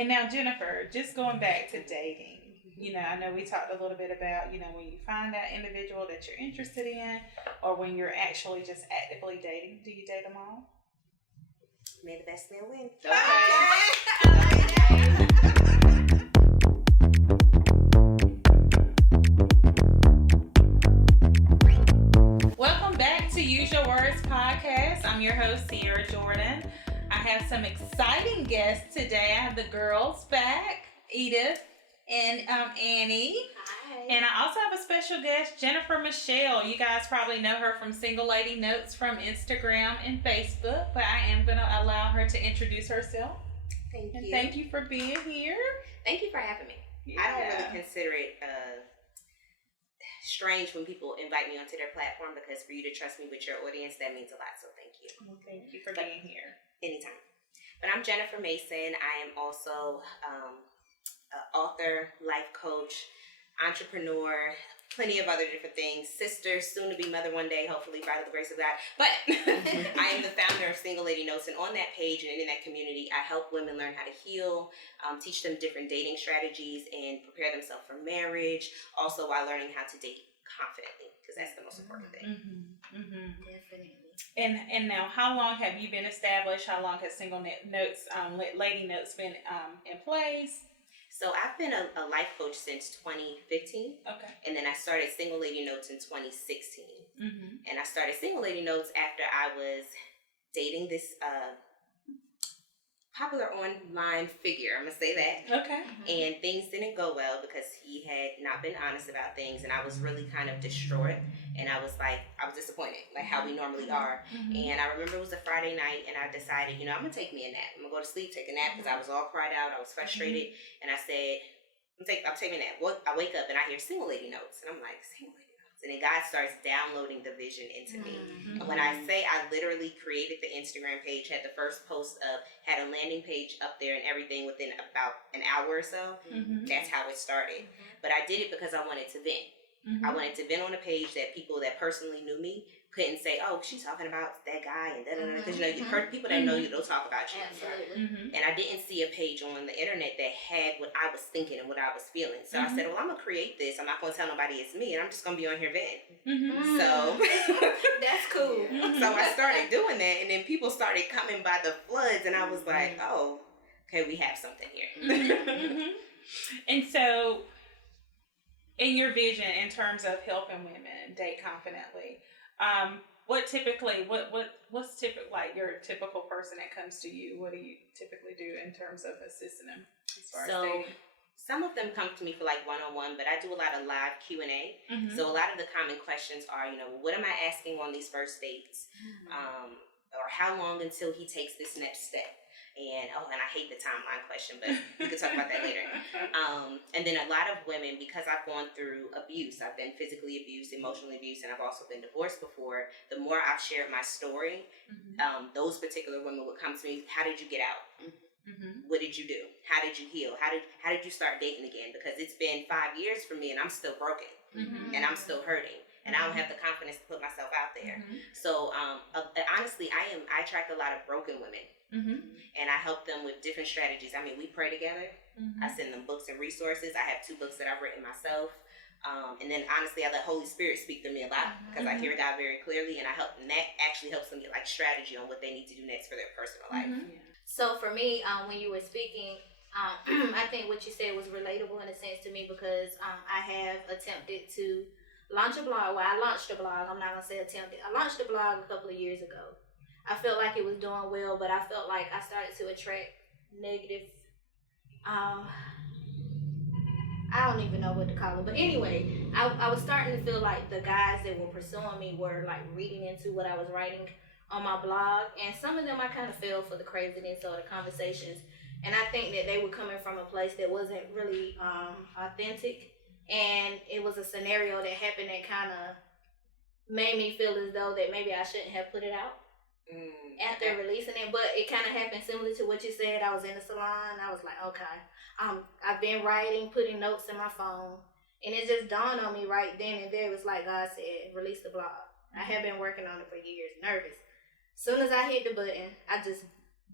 And now, Jennifer, just going back to dating, I know we talked a little bit about, when you find that individual that you're interested in, or when you're actually just actively dating, do you date them all? May the best man win. Okay. Welcome back to Use Your Words podcast. I'm your host, Sierra Jordan. I have some exciting guests today. I have the girls back, Edith and Annie. Hi. And I also have a special guest, Jennifer Michelle. You guys probably know her from Single Lady Notes from Instagram and Facebook, but I am going to allow her to introduce herself. Thank you. Thank you for being here. Thank you for having me. Yeah. I don't really consider it strange when people invite me onto their platform, because for you to trust me with your audience, that means a lot. So thank you. Well, thank you for being here. Anytime. But I'm Jennifer Mason. I am also an author, life coach, entrepreneur, plenty of other different things. Sister, soon to be mother one day, hopefully by the grace of God. But I am the founder of Single Lady Notes, and on that page and in that community, I help women learn how to heal, teach them different dating strategies, and prepare themselves for marriage, also while learning how to date confidently, because that's the most important thing. Definitely. And now, how long have you been established? How long has Single Notes, Lady Notes been in place? So I've been a life coach since 2015. Okay. And then I started Single Lady Notes in 2016. Mm-hmm. And I started Single Lady Notes after I was dating this popular online figure. I'm going to say that. Okay. And things didn't go well because he had not been honest about things. And I was really kind of distraught. And I was disappointed, like how we normally are. Mm-hmm. And I remember it was a Friday night, and I decided, I'm going to take me a nap. I'm going to go to sleep, take a nap, because I was all cried out. I was frustrated. And I said, I'm taking a nap. I wake up, and I hear Single Lady Notes. And I'm like, Single Lady Notes. And then God starts downloading the vision into me. And when I say I literally created the Instagram page, had the first post up, had a landing page up there and everything within about an hour or so, that's how it started. But I did it because I wanted to vent. I wanted to vent on a page that people that personally knew me couldn't say, oh, she's talking about that guy and da-da-da, because people that know you, they'll talk about you. Absolutely. And I didn't see a page on the internet that had what I was thinking and what I was feeling. So I said, well, I'm going to create this. I'm not going to tell nobody it's me, and I'm just going to be on here venting. So that's cool. So I started doing that, and then people started coming by the floods, and I was like, oh, okay, we have something here. And so, in your vision, in terms of helping women date confidently, what's like your typical person that comes to you? What do you typically do in terms of assisting them as far as dating? Some of them come to me for like one-on-one, but I do a lot of live Q&A. So a lot of the common questions are, what am I asking on these first dates? Or how long until he takes this next step? And I hate the timeline question, but we can talk about that later. And then a lot of women, because I've gone through abuse, I've been physically abused, emotionally abused, and I've also been divorced before. The more I've shared my story, those particular women would come to me, how did you get out? What did you do? How did you heal? How did you start dating again? Because it's been 5 years for me, and I'm still broken, and I'm still hurting. And I don't have the confidence to put myself out there. So honestly, I attract a lot of broken women. And I help them with different strategies. I mean, we pray together. I send them books and resources. I have 2 books that I've written myself. And then honestly, I let Holy Spirit speak to me a lot, because I hear God very clearly, and and that actually helps them get like strategy on what they need to do next for their personal life. So for me, when you were speaking, I think what you said was relatable in a sense to me, because I have attempted to launch a blog. Well, I launched a blog. I'm not going to say attempted. I launched a blog a couple of years ago. I felt like it was doing well, but I felt like I started to attract negative, I don't even know what to call it. But anyway, I was starting to feel like the guys that were pursuing me were like reading into what I was writing on my blog. And some of them I kind of fell for the craziness or the conversations. And I think that they were coming from a place that wasn't really authentic. And it was a scenario that happened that kind of made me feel as though that maybe I shouldn't have put it out. After releasing it, but it kind of happened similar to what you said. I was in the salon. I was like, okay, I've been writing, putting notes in my phone, and it just dawned on me right then and there. It was like God said, release the blog. I have been working on it for years, nervous. Soon as I hit the button, I just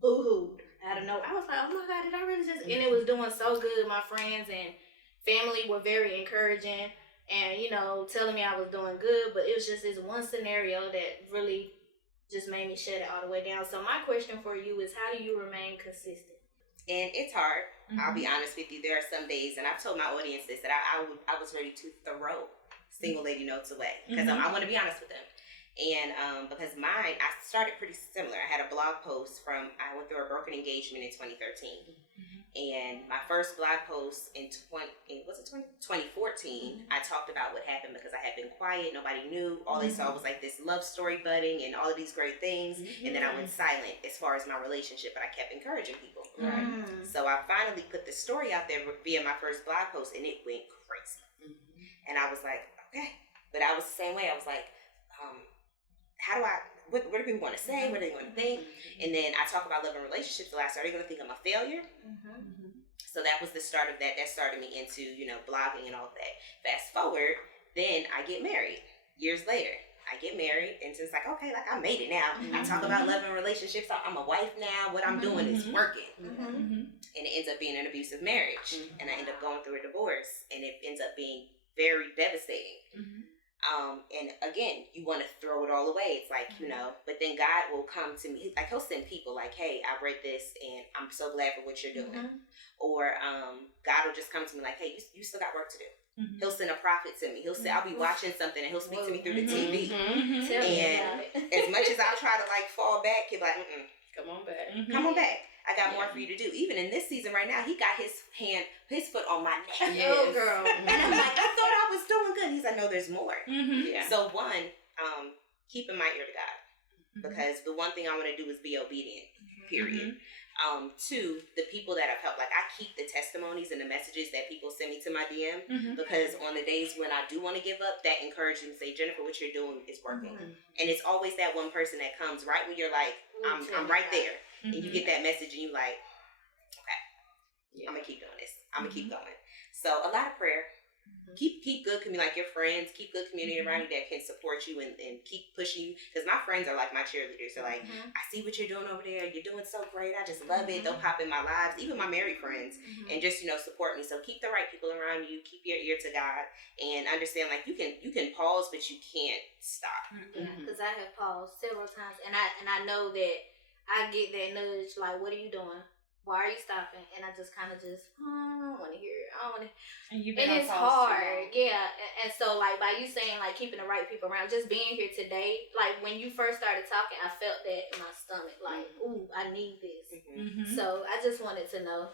boo-hooed. out of nowhere. I was like, oh my God, did I really just? And it was doing so good. My friends and family were very encouraging and, you know, telling me I was doing good. But it was just this one scenario that really just made me shut it all the way down. So my question for you is, how do you remain consistent? And it's hard. I'll be honest with you. There are some days, and I've told my audience this, that I was ready to throw single lady notes away because I want to be honest with them. And because mine, I started pretty similar. I had a blog post I went through a broken engagement in 2013. And my first blog post in 2014, I talked about what happened because I had been quiet. Nobody knew. All they saw was like this love story budding and all of these great things. And then I went silent as far as my relationship, but I kept encouraging people. So I finally put the story out there via my first blog post, and it went crazy. And I was like, okay. But I was the same way. I was like, what do people want to say? What do they want to think? And then I talk about love and relationships a lot. So are they going to think I'm a failure? So that was the start of that. That started me into, you know, blogging and all that. Fast forward, then I get married. Years later, I get married. And it's like, okay, like I made it now. I talk about love and relationships. I'm a wife now. What I'm doing is working. And it ends up being an abusive marriage. And I end up going through a divorce. And it ends up being very devastating. And again, you want to throw it all away. It's like, you know, but then God will come to me. Like he'll send people like, hey, I read this and I'm so glad for what you're doing. Or God will just come to me like, hey, you still got work to do. He'll send a prophet to me. He'll say, I'll be watching something and he'll speak to me through the TV. And as much as I try to like fall back, he'll be like, come on back. Come on back. I got more for you to do. Even in this season right now, he got his foot on my neck. Oh, girl. And I'm like, I thought I was doing good. He's like, no, there's more. So one, keeping my ear to God. Because the one thing I want to do is be obedient, period. Two, the people that have helped, like I keep the testimonies and the messages that people send me to my DM because on the days when I do want to give up, that encourages me to say, Jennifer, what you're doing is working. And it's always that one person that comes right when you're like, I'm right there. And you get that message and you're like, okay, I'm going to keep doing this. I'm going to keep going. So a lot of prayer. Keep good community, like your friends, keep good community around you that can support you and keep pushing you. Because my friends are like my cheerleaders. They're like, I see what you're doing over there. You're doing so great. I just love it. They'll pop in my lives, even my married friends, and just, you know, support me. So keep the right people around you. Keep your ear to God and understand like you can pause, but you can't stop. Because I have paused several times, and I know that I get that nudge like, what are you doing? Why are you stopping? And I just kind of I don't want to hear it. I don't want to. And it's hard. Yeah. And so, like, by you saying, like, keeping the right people around, just being here today, like, when you first started talking, I felt that in my stomach. Like, ooh, I need this. So, I just wanted to know,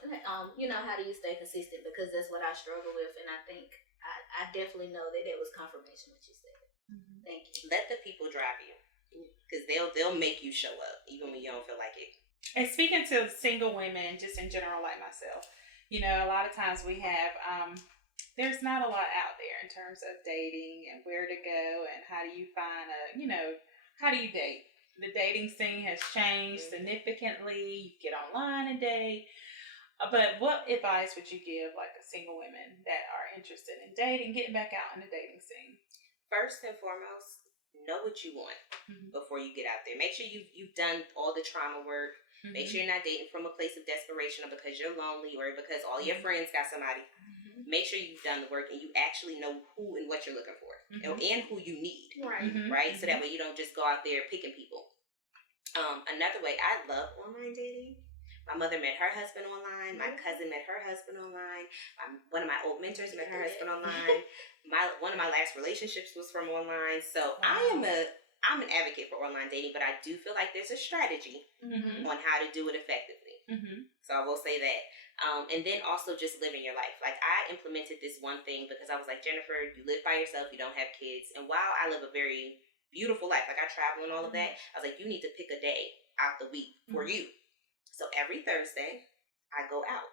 you know, how do you stay consistent? Because that's what I struggle with. And I think I definitely know that it was confirmation what you said. Thank you. Let the people drive you. Because they'll make you show up, even when you don't feel like it. And speaking to single women, just in general, like myself, you know, a lot of times we have, there's not a lot out there in terms of dating and where to go and how do you find how do you date? The dating scene has changed significantly. You get online and date. But what advice would you give like a single women that are interested in dating, getting back out in the dating scene? First and foremost, know what you want before you get out there. Make sure you've done all the trauma work. Make sure you're not dating from a place of desperation or because you're lonely or because all your friends got somebody. Make sure you've done the work and you actually know who and what you're looking for and who you need. Right? So that way you don't just go out there picking people. Another way, I love online dating. My mother met her husband online. My cousin met her husband online. One of my old mentors met her husband online. One of my last relationships was from online. So I'm an advocate for online dating, but I do feel like there's a strategy on how to do it effectively. So I will say that. And then also just living your life. Like I implemented this one thing because I was like, Jennifer, you live by yourself, you don't have kids. And while I live a very beautiful life, like I travel and all of that, I was like, you need to pick a day out the week for you. So every Thursday, I go out.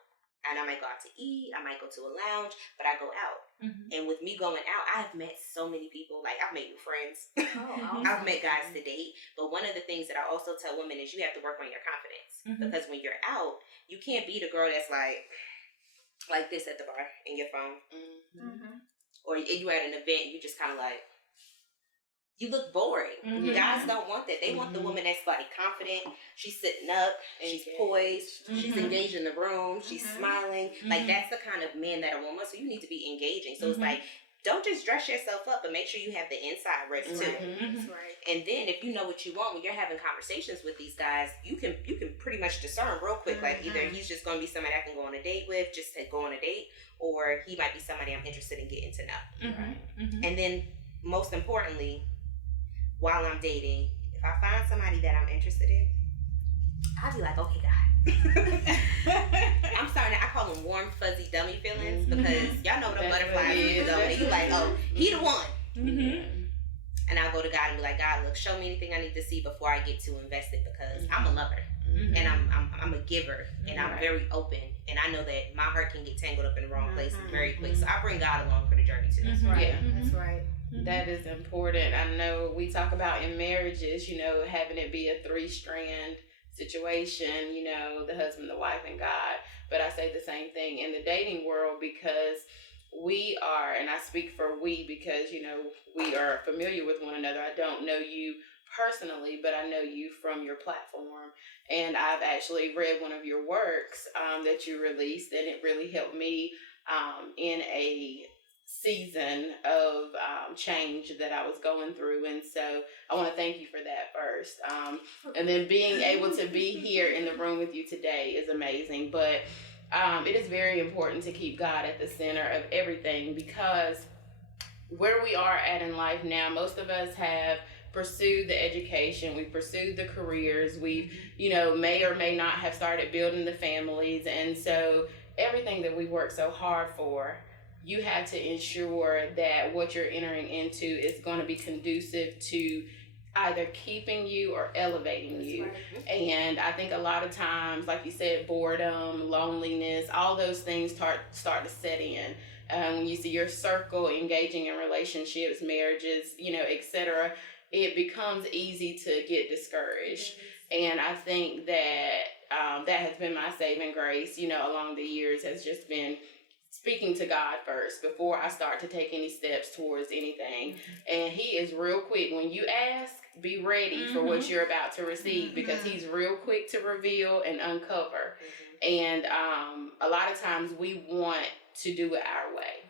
And I might go out to eat. I might go to a lounge. But I go out. And with me going out, I've met so many people. Like, I've made new friends. I've met guys to date. But one of the things that I also tell women is you have to work on your confidence. Because when you're out, you can't be the girl that's like this at the bar in your phone. Or you're at an event, you just kind of like, you look boring. Mhm. Guys don't want that. They want the woman that's like confident. She's sitting up. She's poised. She's Mhm. engaged in the room. She's smiling. Like Mhm. that's the kind of men that a woman. So you need to be engaging. So it's Mhm. like, don't just dress yourself up, but make sure you have the inside ready too. That's right. And then if you know what you want when you're having conversations with these guys, you can pretty much discern real quick. Like either he's just going to be somebody I can go on a date with, just to go on a date, or he might be somebody I'm interested in getting to know. Mhm. And then most importantly, while I'm dating, if I find somebody that I'm interested in, I'll be like, okay, God. I'm starting to, I call them warm, fuzzy, dummy feelings because y'all know what a butterfly is. And you like, oh, he the one. Mhm. And I'll go to God and be like, God, look, show me anything I need to see before I get too invested because I'm a lover and I'm a giver and I'm very open and I know that my heart can get tangled up in the wrong places very quick. So I bring God along for the journey too. That's right. Yeah. That's right. That is important. I know we talk about in marriages, you know, having it be a 3-strand situation, you know, the husband, the wife, and God. But I say the same thing in the dating world because we are, and I speak for we because, you know, we are familiar with one another. I don't know you personally, but I know you from your platform. And I've actually read one of your works that you released, and it really helped me in a season of change that I was going through. And so I want to thank you for that first. And then being able to be here in the room with you today is amazing. But it is very important to keep God at the center of everything because where we are at in life now, most of us have pursued the education, we've pursued the careers, we've, you know, may or may not have started building the families. And so everything that we work so hard for, you have to ensure that what you're entering into is going to be conducive to either keeping you or elevating you. Right. And I think a lot of times, like you said, boredom, loneliness, all those things start to set in. When you see your circle engaging in relationships, marriages, you know, etc., it becomes easy to get discouraged. And I think that that has been my saving grace, you know, along the years, has just been speaking to God first before I start to take any steps towards anything. And he is real quick. When you ask, be ready for what you're about to receive because he's real quick to reveal and uncover. And a lot of times we want to do it our way.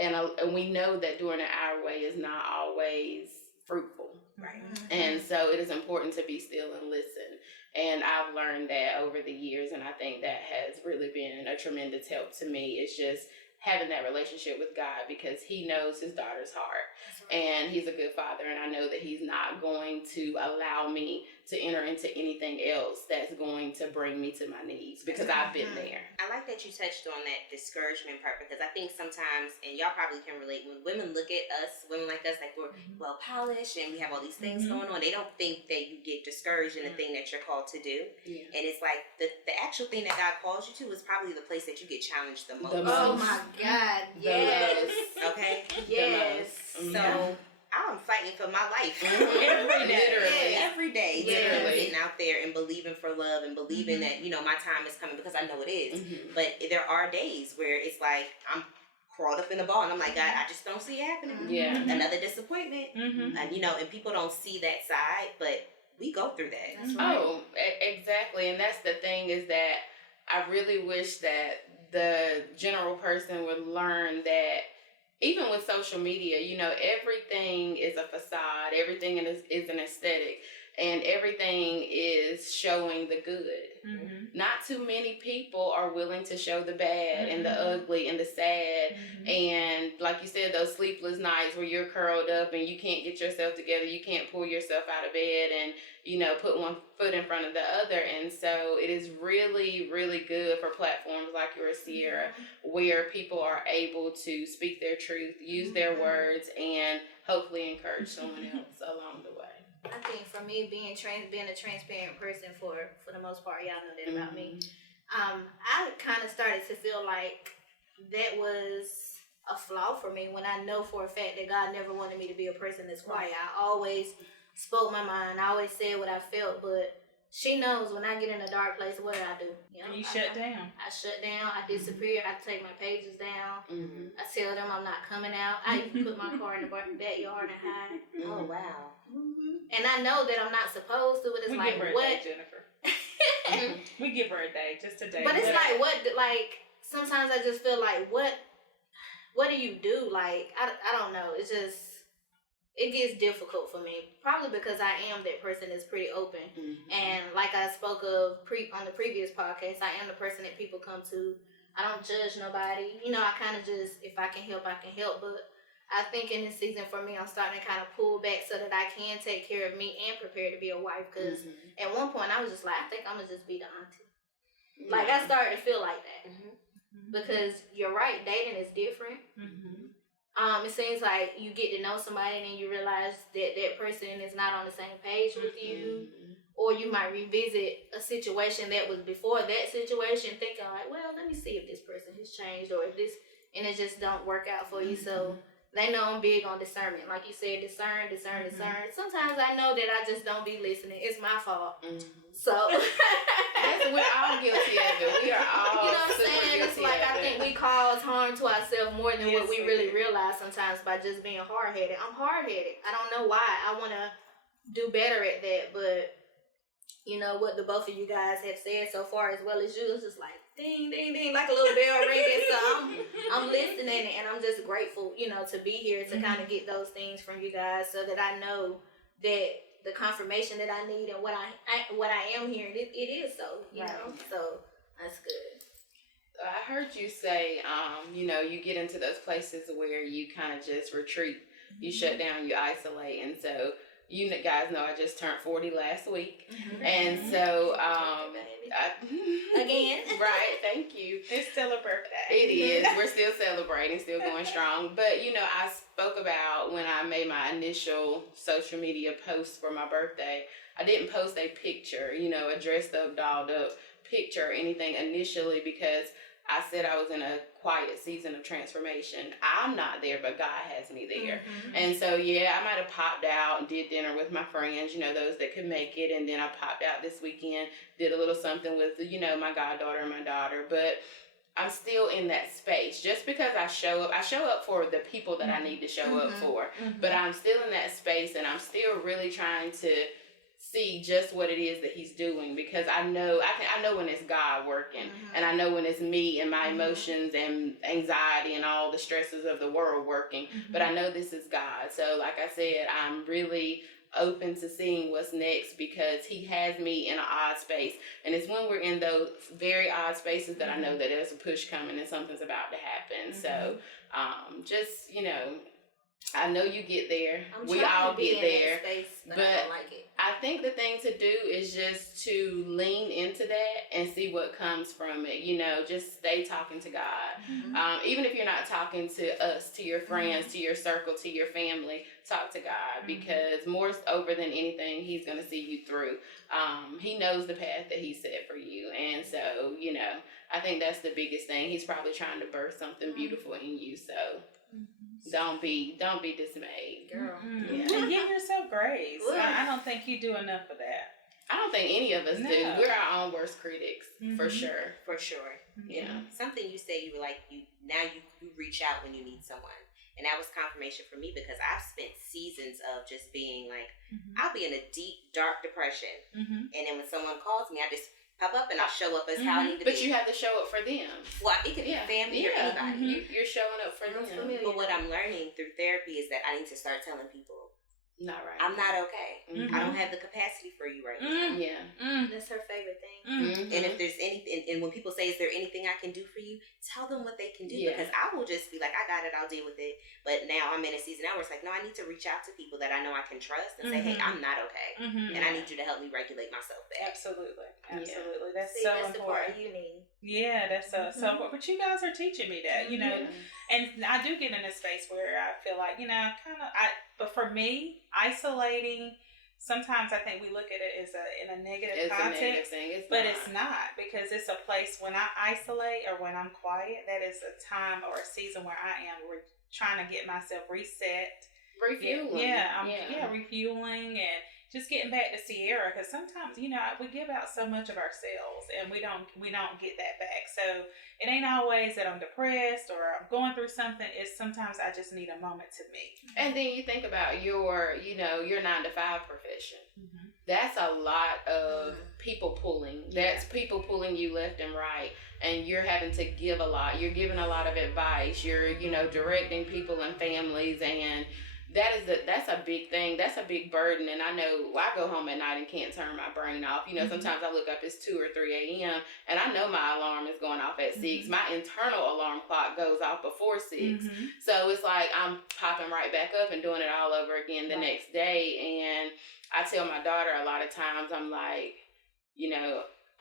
And we know that doing it our way is not always fruitful. Right. And so it is important to be still and listen. And I've learned that over the years, and I think that has really been a tremendous help to me. It's just having that relationship with God because he knows his daughter's heart. And he's a good father, and I know that he's not going to allow me to enter into anything else that's going to bring me to my knees because I've been there. I like that you touched on that discouragement part because I think sometimes, and y'all probably can relate, when women look at us, women like us, like we're well polished and we have all these things going on, they don't think that you get discouraged in the thing that you're called to do. Yeah. And it's like the actual thing that God calls you to is probably the place that you get challenged the most. Oh my God. Yes. Okay? Yes. So I'm fighting for my life Every day. Literally. every day. Literally. Getting out there and believing for love and believing that, you know, my time is coming because I know it is. But there are days where it's like I'm crawled up in a ball and I'm like, God, I just don't see it happening. Yeah. Another disappointment. And, you know, and people don't see that side, but we go through that. That's right. Oh, exactly. And that's the thing is that I really wish that the general person would learn that even with social media, you know, everything is a facade. Everything is an aesthetic. And everything is showing the good. Not too many people are willing to show the bad and the ugly and the sad. And like you said, those sleepless nights where you're curled up and you can't get yourself together. You can't pull yourself out of bed and, you know, put one foot in front of the other. And so it is really, really good for platforms like yours, Sierra, where people are able to speak their truth, use their words, and hopefully encourage someone else along the way. I think for me, being a transparent person for the most part, y'all know that about me. I kind of started to feel like that was a flaw for me when I know for a fact that God never wanted me to be a person that's quiet. I always spoke my mind. I always said what I felt, but she knows when I get in a dark place, what do I do? You shut down. I shut down. I disappear. I take my pages down. Mm-hmm. I tell them I'm not coming out. I even put my car in the backyard and hide. Oh wow. And I know that I'm not supposed to, but it's We like, give her a what? day, Jennifer. We give her a day, just a day. But it's like, what? Like, sometimes I just feel like, what do you do? Like, I don't know. It's just, it gets difficult for me. Probably because I am that person that's pretty open. Mm-hmm. And like I spoke of on the previous podcast, I am the person that people come to. I don't judge nobody. You know, I kind of just, if I can help, I can help. But I think in this season for me, I'm starting to kind of pull back so that I can take care of me and prepare to be a wife. Because at one point I was just like, I think I'm going to just be the auntie. Like, I started to feel like that. Because you're right, dating is different. It seems like you get to know somebody and then you realize that that person is not on the same page with you. Or you might revisit a situation that was before that situation thinking like, well, let me see if this person has changed or if this, and it just don't work out for you. So they know I'm big on discernment. Like you said, discern. Sometimes I know that I just don't be listening. It's my fault. So we're all guilty of it. We are all, you know what I'm saying? It's like, I think we cause harm to ourselves more than what we really realize sometimes by just being hard-headed. I'm hard-headed. I don't know why. I want to do better at that, but you know what the both of you guys have said so far, as well as you, it's just like ding, ding, ding, like a little bell ringing. So I'm listening, and I'm just grateful, you know, to be here to kind of get those things from you guys, so that I know that the confirmation that I need and what I am hearing, it is so, you know. So that's good. I heard you say, you know, you get into those places where you kind of just retreat, you shut down, you isolate, and so. You guys know I just turned 40 last week. And so, again. Right, thank you. It's still a birthday. It is. We're still celebrating, still going strong. But, you know, I spoke about when I made my initial social media post for my birthday, I didn't post a picture, you know, a dressed up, dolled up picture or anything initially because I said I was in a quiet season of transformation. I'm not there, but God has me there. And so, yeah, I might have popped out and did dinner with my friends, you know, those that could make it. And then I popped out this weekend, did a little something with, you know, my goddaughter and my daughter. But I'm still in that space. Just because I show up for the people that I need to show up for. But I'm still in that space, and I'm still really trying to see just what it is that he's doing, because I know when it's God working, and I know when it's me and my emotions and anxiety and all the stresses of the world working, but I know this is God. So like I said, I'm really open to seeing what's next, because he has me in an odd space, and it's when we're in those very odd spaces that I know that there's a push coming and something's about to happen. So just, you know, I know you get there. We all get there. Space, but but I don't like it. I think the thing to do is just to lean into that and see what comes from it. You know, just stay talking to God. Even if you're not talking to us, to your friends, to your circle, to your family, talk to God, because more over than anything, he's going to see you through. He knows the path that he set for you. And so, you know, I think that's the biggest thing. He's probably trying to birth something beautiful in you. So don't be dismayed, girl. And give yourself grace. I don't think you do enough of that. I don't think any of us do. We're our own worst critics, for sure. For sure. Yeah. Something you say, you were like, you reach out when you need someone. And that was confirmation for me, because I've spent seasons of just being like, I'll be in a deep, dark depression. And then when someone calls me, I just pop up and I'll show up as how I need to be. But you have to show up for them. Well, it could be family or anybody. You're showing up for them. But what I'm learning through therapy is that I need to start telling people, not right. I'm not okay. I don't have the capacity for you right now. That's her favorite thing. And if there's anything, and when people say, is there anything I can do for you? Tell them what they can do, because I will just be like, I got it, I'll deal with it. But now I'm in a season now where it's like, no, I need to reach out to people that I know I can trust and say, hey, I'm not okay. And I need you to help me regulate myself back. Absolutely. Yeah. That's so that's important. the part you need. Yeah, that's so important. But you guys are teaching me that, you know, and I do get in a space where I feel like, you know, but for me, isolating, sometimes I think we look at it as in a negative context, but it's not, because it's a place when I isolate or when I'm quiet, that is a time or a season where I am trying to get myself reset. Refueling. Refueling and just getting back to Sierra, because sometimes, you know, we give out so much of ourselves and we don't get that back. So it ain't always that I'm depressed or I'm going through something. It's sometimes I just need a moment to me. And then you think about your 9-to-5 profession. Mm-hmm. That's a lot of people pulling. That's people pulling you left and right, and you're having to give a lot. You're giving a lot of advice. You're, directing people and families, and that's a big thing. That's a big burden. And I know I go home at night and can't turn my brain off. Sometimes I look up, it's 2 or 3 a.m. and I know my alarm is going off at 6. My internal alarm clock goes off before 6. So it's like I'm popping right back up and doing it all over again the next day. And I tell my daughter a lot of times, I'm like,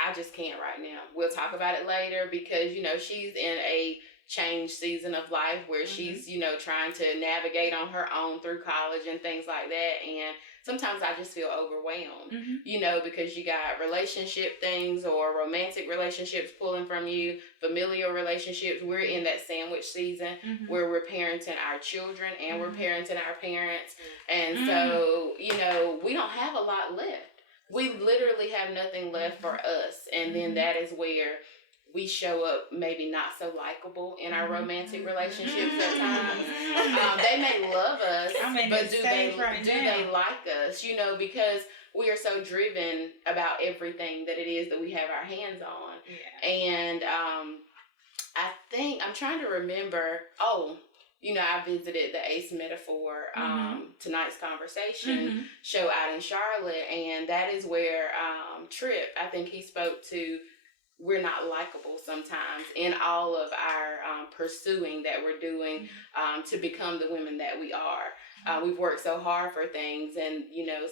I just can't right now. We'll talk about it later, because, she's in a change season of life where she's, trying to navigate on her own through college and things like that. And sometimes I just feel overwhelmed, because you got relationship things or romantic relationships pulling from you, familial relationships. We're in that sandwich season where we're parenting our children and we're parenting our parents. And so, we don't have a lot left. We literally have nothing left for us. And then that is where we show up maybe not so likable in our romantic relationships at times. They may love us, but do they like us? Because we are so driven about everything that it is that we have our hands on. Yeah. And I think, I'm trying to remember, I visited the Ace Metaphor tonight's conversation show out in Charlotte, and that is where Tripp, I think he spoke to, we're not likable sometimes in all of our pursuing that we're doing to become the women that we are. We've worked so hard for things, and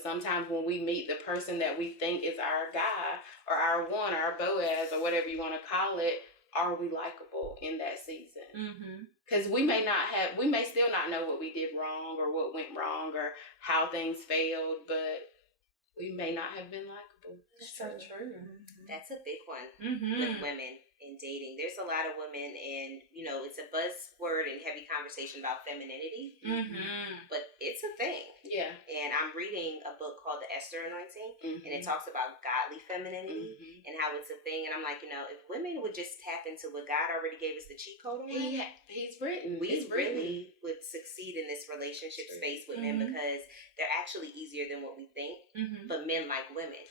sometimes when we meet the person that we think is our guy or our one, our Boaz, or whatever you want to call it, are we likable in that season? Because we may still not know what we did wrong or what went wrong or how things failed, but we may not have been likable. That's so true. That's a big one with women in dating. There's a lot of women, and it's a buzzword and heavy conversation about femininity, but it's a thing. Yeah. And I'm reading a book called The Esther Anointing, and it talks about godly femininity and how it's a thing. And I'm like, if women would just tap into what God already gave us the cheat code on, He's written. We really would succeed in this relationship space with men, because they're actually easier than what we think. But men like women.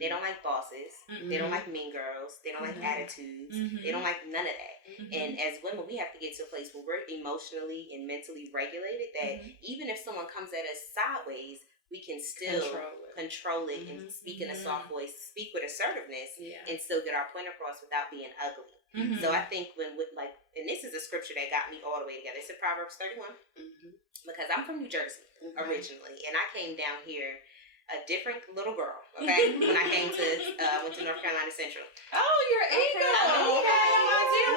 They don't like bosses. They don't like mean girls. They don't like attitudes. They don't like none of that. And as women, we have to get to a place where we're emotionally and mentally regulated, that even if someone comes at us sideways, we can still control it and speak in a soft voice, speak with assertiveness, and still get our point across without being ugly. So I think and this is a scripture that got me all the way together. It's in Proverbs 31, because I'm from New Jersey originally, and I came down here a different little girl, okay? When I came to, went to North Carolina Central. Oh, you're Eagle.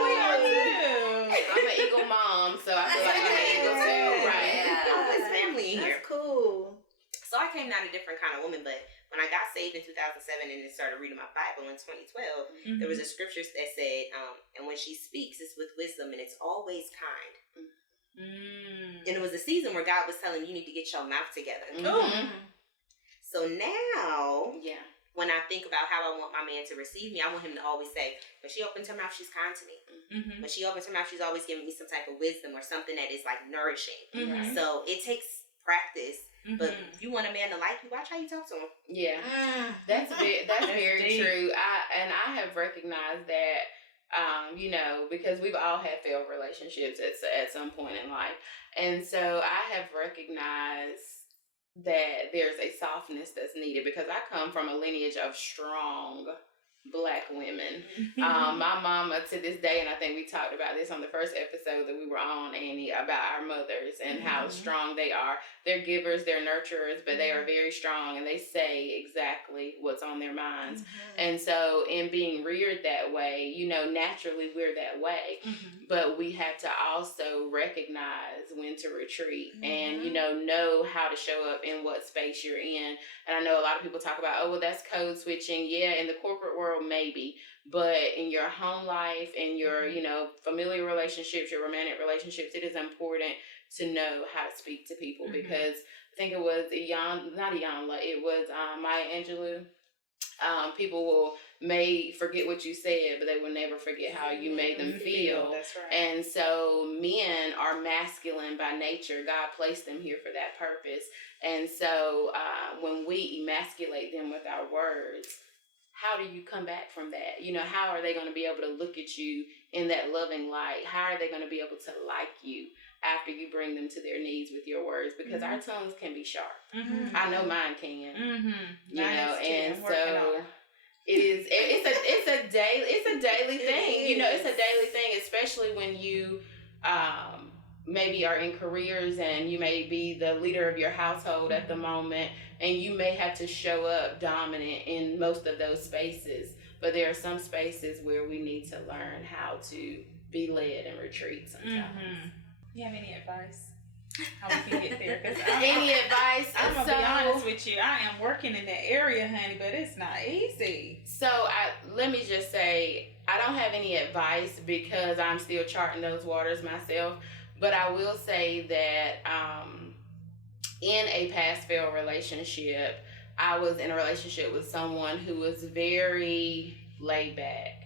We are too. I'm an Eagle mom, so I feel like I'm an Eagle too, right? There's family in here. That's cool. So I came out a different kind of woman, but when I got saved in 2007 and then started reading my Bible in 2012, there was a scripture that said, and when she speaks, it's with wisdom and it's always kind. And it was a season where God was telling me, you need to get your mouth together. So now, when I think about how I want my man to receive me, I want him to always say, when she opens her mouth, she's kind to me. When she opens her mouth, she's always giving me some type of wisdom or something that is like nourishing. So it takes practice. But you want a man to like you, watch how you talk to him. Yeah. That's very true. I have recognized that, because we've all had failed relationships at some point in life. And so I have recognized that there's a softness that's needed, because I come from a lineage of strong Black women. My mama to this day, and I think we talked about this on the first episode that we were on, Annie, about our mothers and how strong they are. They're givers, they're nurturers, but they are very strong, and they say exactly what's on their minds. And so in being reared that way, naturally we're that way. But we have to also recognize when to retreat and, know how to show up in what space you're in. And I know a lot of people talk about, oh, well, that's code switching. Yeah, in the corporate world, maybe. But in your home life, in your, you know, familiar relationships, your romantic relationships, it is important to know how to speak to people because I think it was it was Maya Angelou. People may forget what you said, but they will never forget how you made them feel. That's right. And so men are masculine by nature. God placed them here for that purpose. And so when we emasculate them with our words, how do you come back from that? You know, how are they going to be able to look at you in that loving light? How are they going to be able to like you after you bring them to their knees with your words? Because our tongues can be sharp. I know mine can. You know, and so it's a daily thing. You know, it's a daily thing, especially when you maybe are in careers and you may be the leader of your household at the moment, and you may have to show up dominant in most of those spaces. But there are some spaces where we need to learn how to be led and retreat sometimes. You have any advice? How we can get there? Any advice? I'm gonna be honest with you. I am working in that area, honey, but it's not easy. So let me just say, I don't have any advice because I'm still charting those waters myself. But I will say that in a pass-fail relationship, I was in a relationship with someone who was very laid back,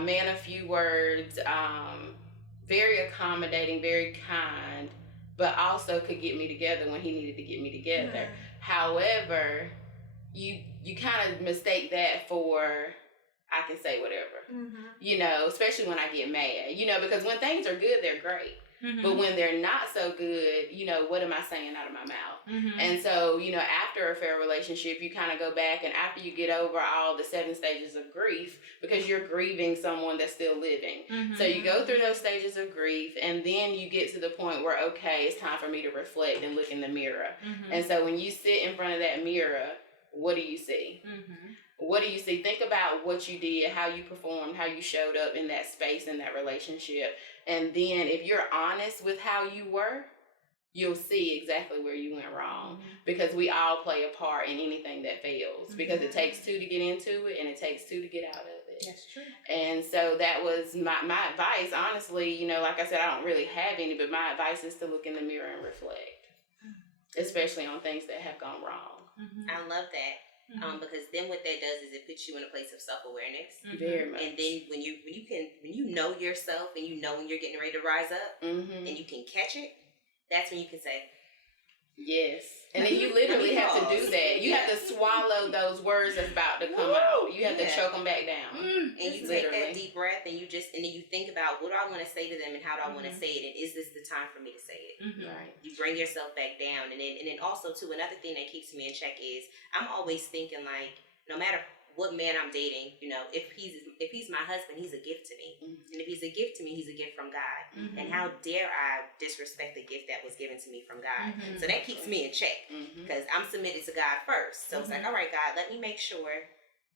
man of few words, very accommodating, very kind, but also could get me together when he needed to get me together. However, you kind of mistake that for I can say whatever, you know, especially when I get mad, you know, because when things are good, they're great. But when they're not so good, you know, what am I saying out of my mouth? And so, you know, after a fair relationship, you kind of go back, and after you get over all the 7 stages of grief, because you're grieving someone that's still living. So you go through those stages of grief, and then you get to the point where, okay, it's time for me to reflect and look in the mirror. And so when you sit in front of that mirror, what do you see? What do you see? Think about what you did, how you performed, how you showed up in that space, in that relationship. And then if you're honest with how you were, you'll see exactly where you went wrong. Because we all play a part in anything that fails. Because it takes 2 to get into it, and it takes 2 to get out of it. That's true. And so that was my advice. Honestly, you know, like I said, I don't really have any, but my advice is to look in the mirror and reflect. Especially on things that have gone wrong. I love that. Because then what that does is it puts you in a place of self-awareness. Very much. And then when you know yourself, and you know when you're getting ready to rise up, and you can catch it, that's when you can say, yes. And then you literally have to do that. You have to swallow those words that's about to come out. You have to choke them back down. And you take that deep breath, and then you think about, what do I want to say to them, and how do I want to say it, and is this the time for me to say it? Right. You bring yourself back down, and then also too, another thing that keeps me in check is I'm always thinking, like, no matter what man I'm dating, you know, if he's my husband, he's a gift to me. And if he's a gift to me, he's a gift from God. And how dare I disrespect the gift that was given to me from God? So that keeps me in check, because I'm submitted to God first. So it's like, all right, God, let me make sure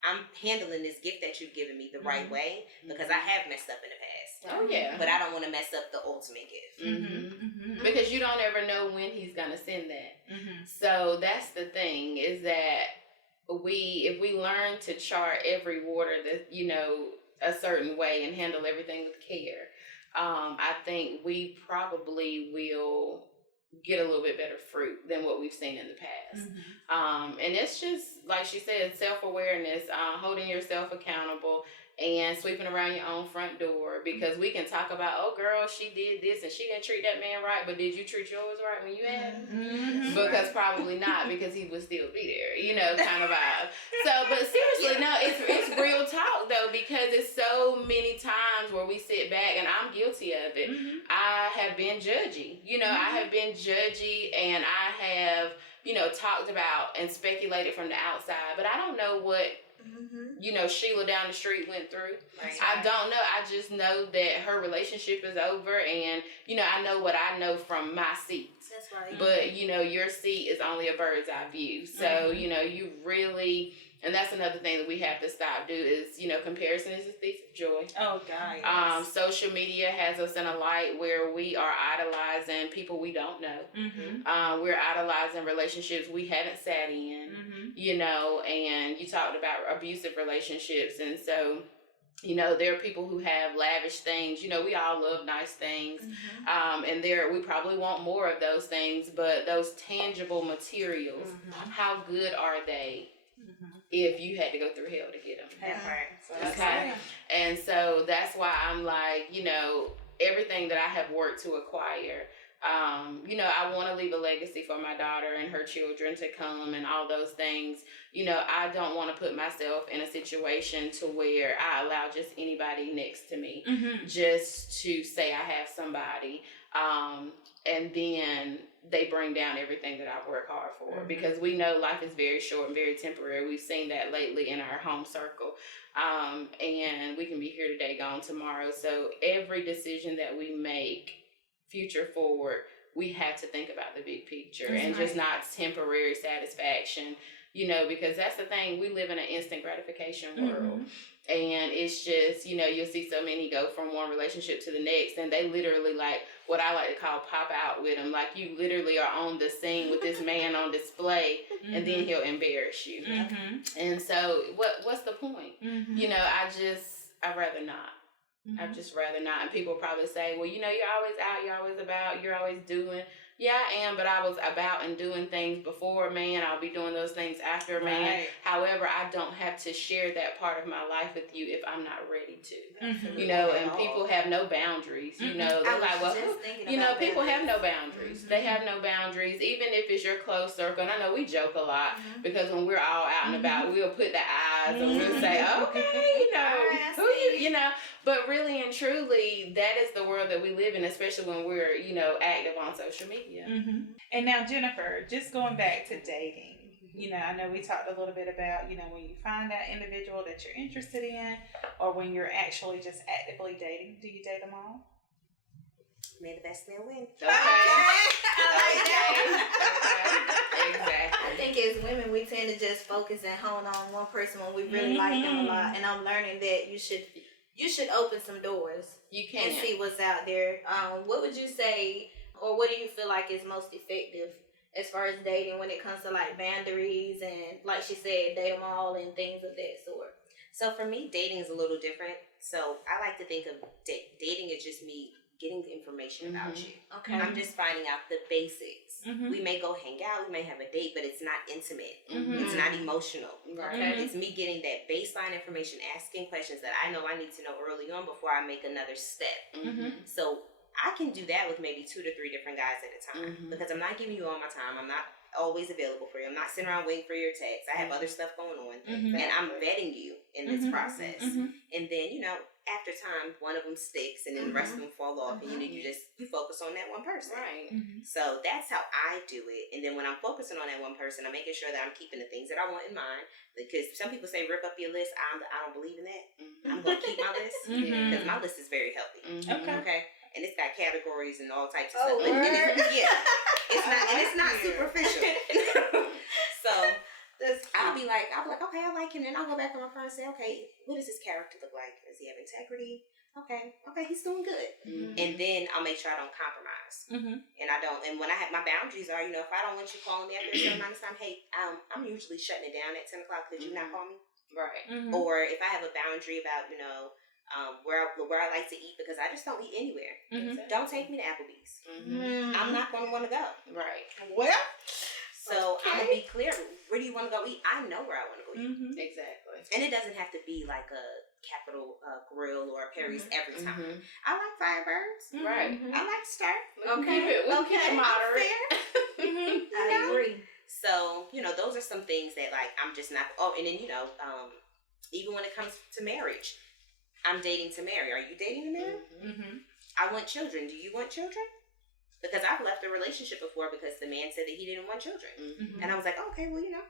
I'm handling this gift that you've given me the right way, because I have messed up in the past. Oh, yeah. But I don't want to mess up the ultimate gift. Because you don't ever know when he's going to send that. So that's the thing, is that if we learn to chart every water that, you know, a certain way and handle everything with care, I think we probably will get a little bit better fruit than what we've seen in the past. And it's just, like she said, self-awareness, holding yourself accountable, and sweeping around your own front door. Because we can talk about, oh girl, she did this and she didn't treat that man right, but did you treat yours right when you had him? Because probably not, because he would still be there, you know, kind of vibe. So, but seriously, no, it's real talk though, because it's so many times where we sit back, and I'm guilty of it. I have been judgy, you know, I have been judgy, and I have, you know, talked about and speculated from the outside, but I don't know what, you know, Sheila down the street went through. I don't know. I just know that her relationship is over, and, you know, I know what I know from my seat. That's right. But, you know, your seat is only a bird's eye view. So, you know, you really, and that's another thing that we have to stop do is, you know, comparison is a thief of joy. Oh, God. Yes. Social media has us in a light where we are idolizing people we don't know. We're idolizing relationships we haven't sat in, you know, and you talked about abusive relationships. And so You know, there are people who have lavish things. You know, we all love nice things. And we probably want more of those things, but those tangible materials, how good are they if you had to go through hell to get them? Okay. And so that's why I'm like, you know, everything that I have worked to acquire, you know, I want to leave a legacy for my daughter and her children to come and all those things. You know, I don't want to put myself in a situation to where I allow just anybody next to me just to say I have somebody. And then they bring down everything that I've worked hard for, because we know life is very short and very temporary. We've seen that lately in our home circle. And we can be here today, gone tomorrow. So every decision that we make future forward, we have to think about the big picture and just not temporary satisfaction, you know, because that's the thing. We live in an instant gratification world. And it's just, you know, you'll see so many go from one relationship to the next, and they literally, like, what I like to call pop out with them. Like, you literally are on the scene with this man on display, and then he'll embarrass you. And so what's the point? You know, I'd rather not. I'd just rather not. And people probably say, well, you know, you're always out, you're always about, you're always doing. Yeah, I am, but I was about and doing things before a man. I'll be doing those things after a man. However, I don't have to share that part of my life with you if I'm not ready to. You know, and people have no boundaries. You know, they're like, well, you know, people have no boundaries. They have no boundaries, even if it's your close circle. And I know we joke a lot because when we're all out and about, we'll put the eyes and we'll say, okay, you know, who you know. But really and truly, that is the world that we live in, especially when we're, you know, active on social media. And now, Jennifer, just going back to dating, you know, I know we talked a little bit about, you know, when you find that individual that you're interested in, or when you're actually just actively dating, do you date them all? May the best man win. Okay. I like that. Exactly. I think as women, we tend to just focus and hone on one person when we really like them a lot. And I'm learning that you should open some doors. You can. And see what's out there. What would you say, or what do you feel like is most effective as far as dating when it comes to like boundaries and, like she said, date them all and things of that sort? So for me, dating is a little different. So I like to think of dating as just me getting the information about you. Okay. I'm just finding out the basics. We may go hang out, we may have a date, but it's not intimate. It's not emotional. Okay. It's me getting that baseline information, asking questions that I know I need to know early on before I make another step. So I can do that with maybe 2 to 3 different guys at a time because I'm not giving you all my time. I'm not always available for you. I'm not sitting around waiting for your text. I have other stuff going on, and I'm vetting you in this process. And then, you know, after time, one of them sticks, and then the rest of them fall off, and you focus on that one person. Right. So that's how I do it. And then when I'm focusing on that one person, I'm making sure that I'm keeping the things that I want in mind. Because some people say rip up your list. I don't believe in that. I'm going to keep my list because my list is very healthy. Okay. And it's got categories and all types of stuff. And it's not superficial. So I'll be like, okay, I like him. And I'll go back on my phone and say, okay, what does his character look like? Does he have integrity? Okay, he's doing good. And then I'll make sure I don't compromise. And when I have my boundaries are, you know, if I don't want you calling me after a certain amount of time, hey, I'm usually shutting it down at 10 o'clock. Could you not call me? Right. Or if I have a boundary about, you know, where I like to eat because I just don't eat anywhere. Don't take me to Applebee's. I'm not going to want to go. Right. Well, so I'm going to be clear. Where do you want to go eat? I know where I want to go eat. Exactly. And it doesn't have to be like a Capital Grill or a Perry's every time. I like Firebirds. Right. I like Stir. We'll keep it moderate. I agree. So, you know, those are some things that, like, I'm just not. Oh, and then, you know, even when it comes to marriage, I'm dating to marry. Are you dating to marry? I want children. Do you want children? Because I've left a relationship before because the man said that he didn't want children. And I was like, okay, well, you know,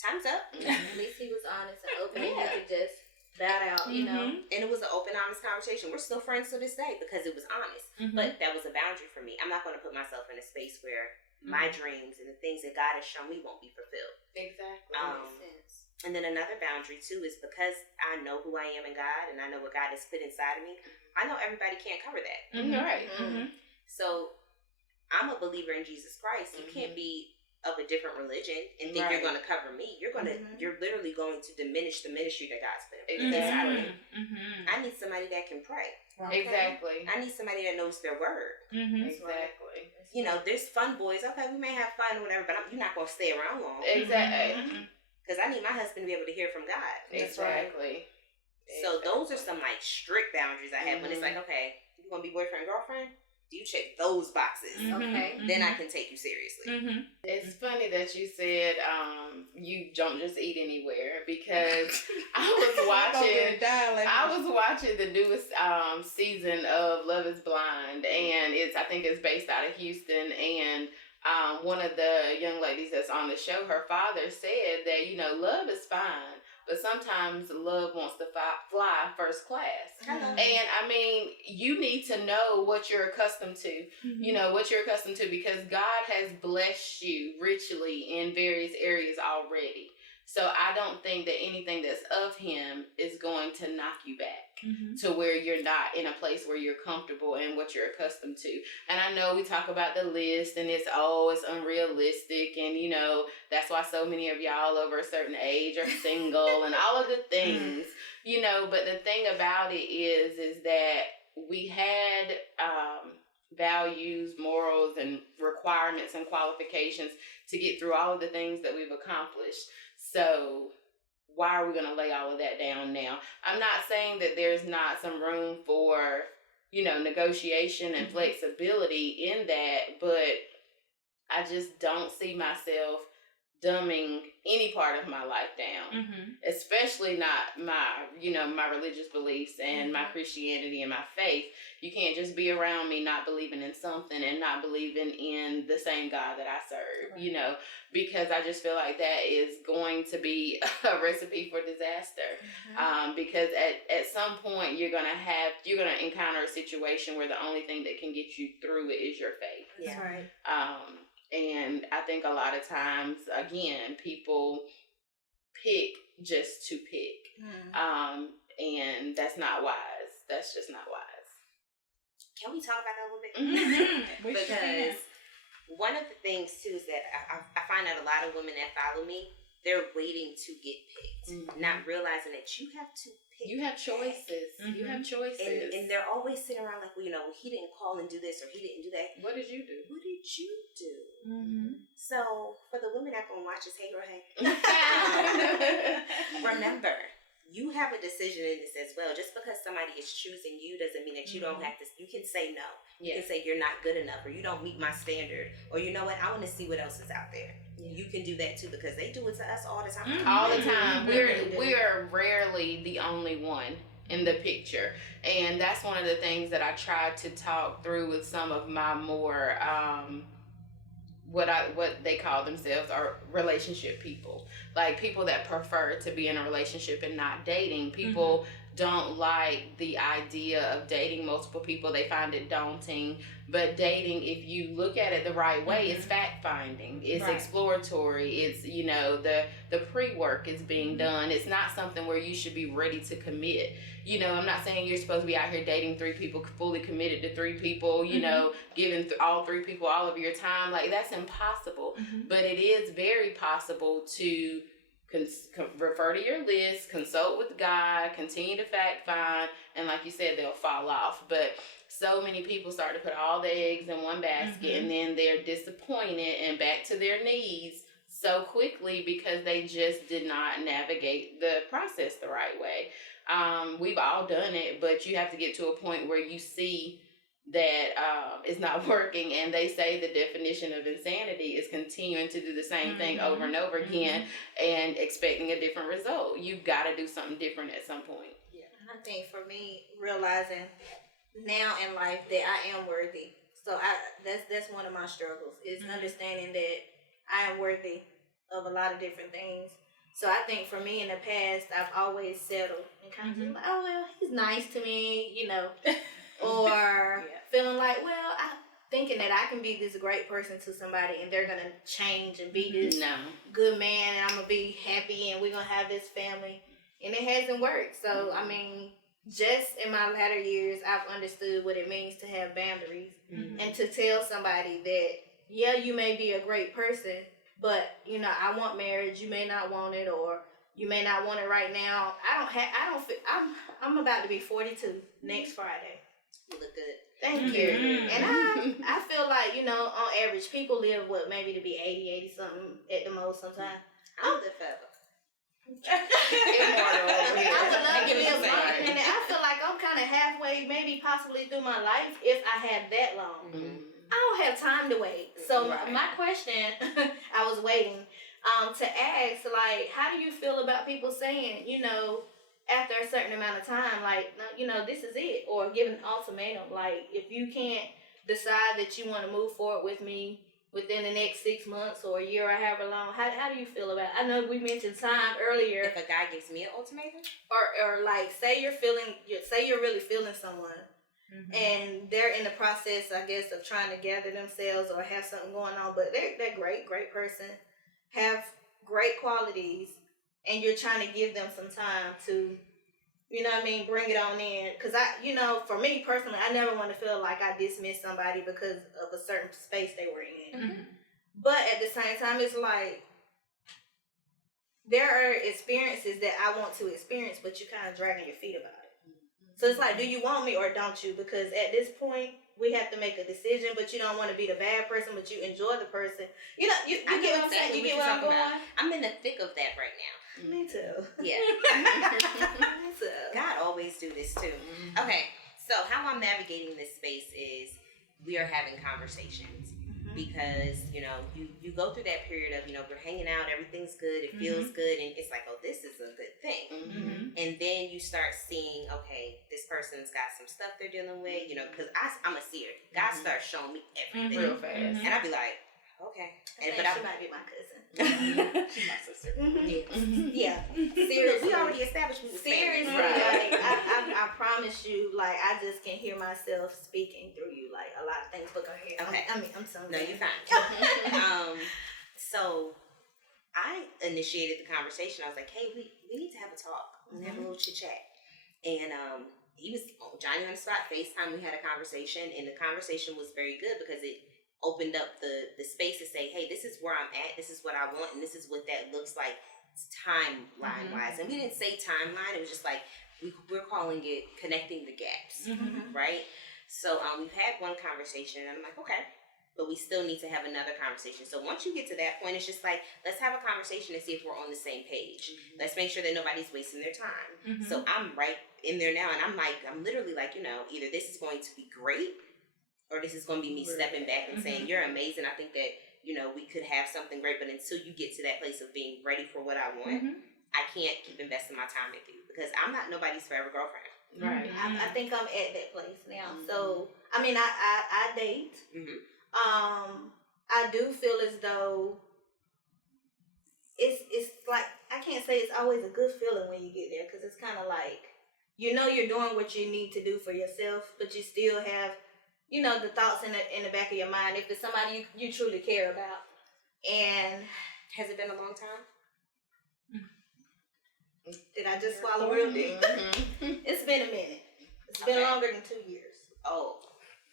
time's up. At least he was honest and open and you could just bow out, you know. And it was an open, honest conversation. We're still friends to this day because it was honest. But that was a boundary for me. I'm not going to put myself in a space where my dreams and the things that God has shown me won't be fulfilled. Exactly. Makes sense. And then another boundary, too, is because I know who I am in God and I know what God has put inside of me, I know everybody can't cover that. Right. So I'm a believer in Jesus Christ. You can't be of a different religion and think you're going to cover me, you're literally going to diminish the ministry that God's put in inside of me. I need somebody that can pray. Okay? Exactly. I need somebody that knows their word. Exactly. You know, there's fun boys. Okay, we may have fun or whatever, but you're not going to stay around long. Exactly. Because I need my husband to be able to hear from God. Exactly. So those are some like strict boundaries I have when it's like, okay, you going to be boyfriend, girlfriend? Do you check those boxes? Okay. Then I can take you seriously. It's funny that you said you don't just eat anywhere, because I was watching the newest season of Love Is Blind, and I think it's based out of Houston, and one of the young ladies that's on the show, her father said that, you know, love is fine, but sometimes love wants to fly first class. Hello. And I mean, you need to know what you're accustomed to, you know, what you're accustomed to, because God has blessed you richly in various areas already. So I don't think that anything that's of Him is going to knock you back to where you're not in a place where you're comfortable and what you're accustomed to. And I know we talk about the list and it's unrealistic, and you know, that's why so many of y'all over a certain age are single and all of the things, you know. But the thing about it is that we had values, morals, and requirements and qualifications to get through all of the things that we've accomplished. So why are we going to lay all of that down now? I'm not saying that there's not some room for, you know, negotiation and flexibility in that, but I just don't see myself dumbing any part of my life down, especially not my religious beliefs and my Christianity and my faith. You can't just be around me not believing in something and not believing in the same God that I serve, you know, because I just feel like that is going to be a recipe for disaster. Because at some point you're gonna encounter a situation where the only thing that can get you through it is your faith. That's right. And I think a lot of times, again, people pick just to pick. And that's not wise. That's just not wise. Can we talk about that a little bit? Because one of the things, too, is that I find that a lot of women that follow me, they're waiting to get picked, not realizing that you have to pick. You have choices. You have choices. And they're always sitting around like, well, you know, he didn't call and do this or he didn't do that. What did you do? What did you do? So, for the women that can watch us, hey girl, hey. Remember, you have a decision in this as well. Just because somebody is choosing you doesn't mean that you don't have to. You can say no. You can say you're not good enough, or you don't meet my standard, or you know what, I want to see what else is out there. You can do that too, because they do it to us all the time. All the time. We're rarely the only one in the picture, and that's one of the things that I tried to talk through with some of my more what they call themselves are relationship people, like people that prefer to be in a relationship and not dating. People don't like the idea of dating multiple people. They find it daunting. But dating, if you look at it the right way, it's fact finding, it's exploratory, it's, you know, the pre-work is being done. It's not something where you should be ready to commit. You know, I'm not saying you're supposed to be out here dating 3 people, fully committed to 3 people, you know, giving all 3 people all of your time. Like, that's impossible. But it is very possible to refer to your list, consult with God, continue to fact find, and like you said, they'll fall off. But so many people start to put all the eggs in one basket, and then they're disappointed and back to their knees so quickly because they just did not navigate the process the right way. We've all done it, but you have to get to a point where you see that it's not working, and they say the definition of insanity is continuing to do the same thing over and over again and expecting a different result. You've got to do something different at some point. I think for me, realizing now in life that I am worthy. So that's one of my struggles, is understanding that I am worthy of a lot of different things. So I think for me in the past, I've always settled and kind of been like, oh, well, he's nice to me, you know, or feeling like, well, I'm thinking that I can be this great person to somebody and they're going to change and be this good man, and I'm going to be happy and we're going to have this family. And it hasn't worked. So, I mean, just in my latter years, I've understood what it means to have boundaries and to tell somebody that, yeah, you may be a great person, but you know, I want marriage. You may not want it, or you may not want it right now. I'm about to be 42 next Friday. You look good. Thank you. And I feel like, you know, on average, people live maybe to be 80 something at the most sometimes. I'm the forever. I would love to live longer than that. I feel like I'm kind of halfway, maybe possibly through my life if I had that long. I don't have time to wait. So my question, I was waiting to ask, like, how do you feel about people saying, you know, after a certain amount of time, like, you know, this is it, or giving an ultimatum, like, if you can't decide that you want to move forward with me within the next 6 months or a year or however long, how do you feel about it? I know we mentioned time earlier. If a guy gives me an ultimatum? Or like, say you're really feeling someone, and they're in the process, I guess, of trying to gather themselves or have something going on, but they're great person, have great qualities, and you're trying to give them some time to, you know what I mean, bring it on in. Because you know, for me personally, I never want to feel like I dismissed somebody because of a certain space they were in. But at the same time, it's like, there are experiences that I want to experience, but you're kind of dragging your feet about it. So it's like, do you want me or don't you? Because at this point, we have to make a decision, but you don't want to be the bad person, but you enjoy the person. You know, you get what I'm saying? You get what I'm going? I'm in the thick of that right now. Me too. Yeah. Me too. God always do this too. Okay, so how I'm navigating this space is we are having conversations. Because, you know, you go through that period of, you know, we're hanging out, everything's good, it feels good, and it's like, oh, this is a good thing. And then you start seeing, okay, this person's got some stuff they're dealing with, you know, because I'm a seer. God starts showing me everything. Real fast. And I'd be like, okay. But she might be my cousin. She's my sister. Yeah. Seriously. We already established we were Seriously, family. like, I promise you, like, I just can hear myself speaking through you, like, a lot of things. But go ahead. Okay. I'm sorry. No, you're fine. So I initiated the conversation. I was like, hey, we need to have a talk. We have a little chit chat. And he was Johnny on the spot, FaceTime. We had a conversation, and the conversation was very good because it opened up the space to say, hey, this is where I'm at, this is what I want, and this is what that looks like timeline wise. And we didn't say timeline, it was just like we're calling it connecting the gaps, right? So we've had one conversation, and I'm like, okay, but we still need to have another conversation. So once you get to that point, it's just like, let's have a conversation and see if we're on the same page. Let's make sure that nobody's wasting their time. So I'm right in there now, and I'm literally like, you know, either this is going to be great, or this is going to be me stepping back and saying, you're amazing. I think that, you know, we could have something great, but until you get to that place of being ready for what I want, I can't keep investing my time with you because I'm not nobody's forever girlfriend. Right. I think I'm at that place now. So, I mean, I date. I do feel as though it's like, I can't say it's always a good feeling when you get there, because it's kind of like, you know, you're doing what you need to do for yourself, but you still have, you know, the thoughts in the back of your mind if it's somebody you truly care about. And has it been a long time? Did I just swallow real deep? It's been a minute. It's been longer than 2 years. Oh,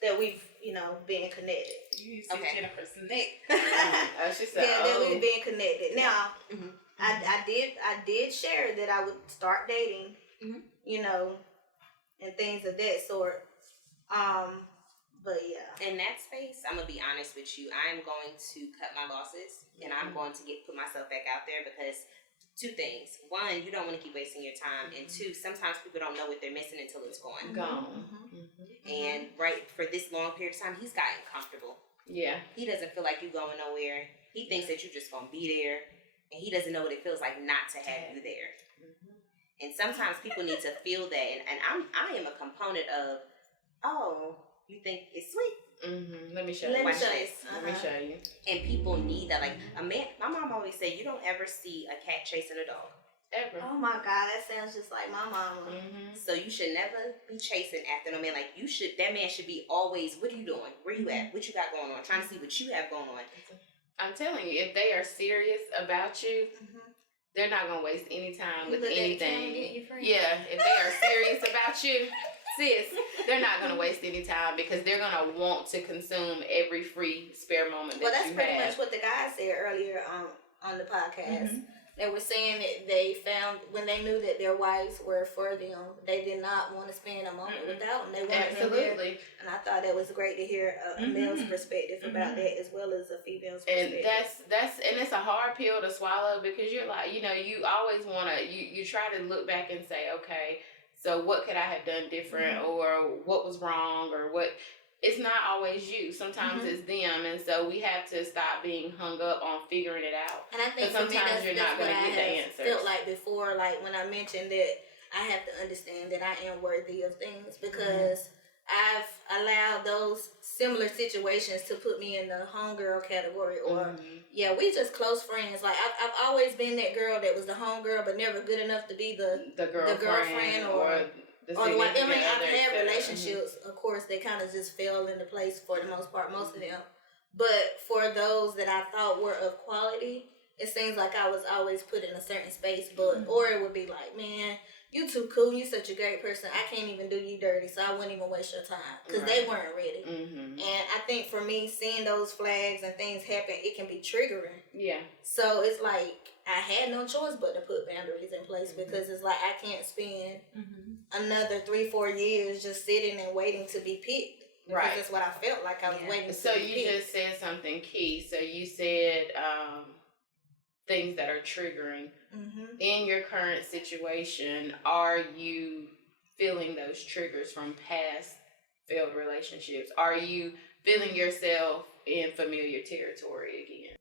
that we've, you know, been connected. You see Jennifer's neck. She said, that we've been connected. Now, I did share that I would start dating, you know, and things of that sort. But yeah. In that space, I'm gonna be honest with you. I'm going to cut my losses, and I'm going to put myself back out there because two things. One, you don't want to keep wasting your time, and two, sometimes people don't know what they're missing until it's gone. And right for this long period of time, he's gotten comfortable. Yeah. He doesn't feel like you're going nowhere. He thinks that you're just gonna be there, and he doesn't know what it feels like not to have you there. And sometimes people need to feel that, and I am a component of, oh, you think it's sweet? Let me show you. Let me show you. And people need that. Like a man, my mom always said, you don't ever see a cat chasing a dog. Ever. Oh my God, that sounds just like my mama. So you should never be chasing after no man. Like that man should be always, what are you doing? Where you at? What you got going on? Trying to see what you have going on. I'm telling you, if they are serious about you, they're not gonna waste any time with anything. Yeah, if they are serious about you, sis, they're not going to waste any time because they're going to want to consume every free spare moment that Well, that's you pretty have. much what the guy said earlier on the podcast. Mm-hmm. They were saying that they found when they knew that their wives were for them, they did not want to spend a moment without them. They wanted them there. Absolutely. And I thought that was great to hear a male's perspective about that as well as a female's And perspective. that's and it's a hard pill to swallow because you're like, you know, you always want to you try to look back and say, okay, so what could I have done different, or what was wrong, or what. It's not always you. Sometimes it's them, and so we have to stop being hung up on figuring it out. And I think for me, sometimes you're not that's what going to I get the have answers. felt like before, like when I mentioned that I have to understand that I am worthy of things because I've allowed those similar situations to put me in the homegirl category, or yeah, we just close friends. Like I've always been that girl that was the homegirl, but never good enough to be the girlfriend or like, I mean, I've had relationships, of course, they kind of just fell into place for the most part, most of them. But for those that I thought were of quality, it seems like I was always put in a certain space. But or it would be like, man, you too cool, you such a great person, I can't even do you dirty, so I wouldn't even waste your time because they weren't ready. And I think for me, seeing those flags and things happen, it can be triggering. Yeah. So it's like I had no choice but to put boundaries in place because it's like I can't spend another 3-4 years just sitting and waiting to be picked. Because that's what I felt like I was waiting to be picked. So you just said something key. So you said things that are triggering. In your current situation, are you feeling those triggers from past failed relationships? Are you feeling yourself in familiar territory again?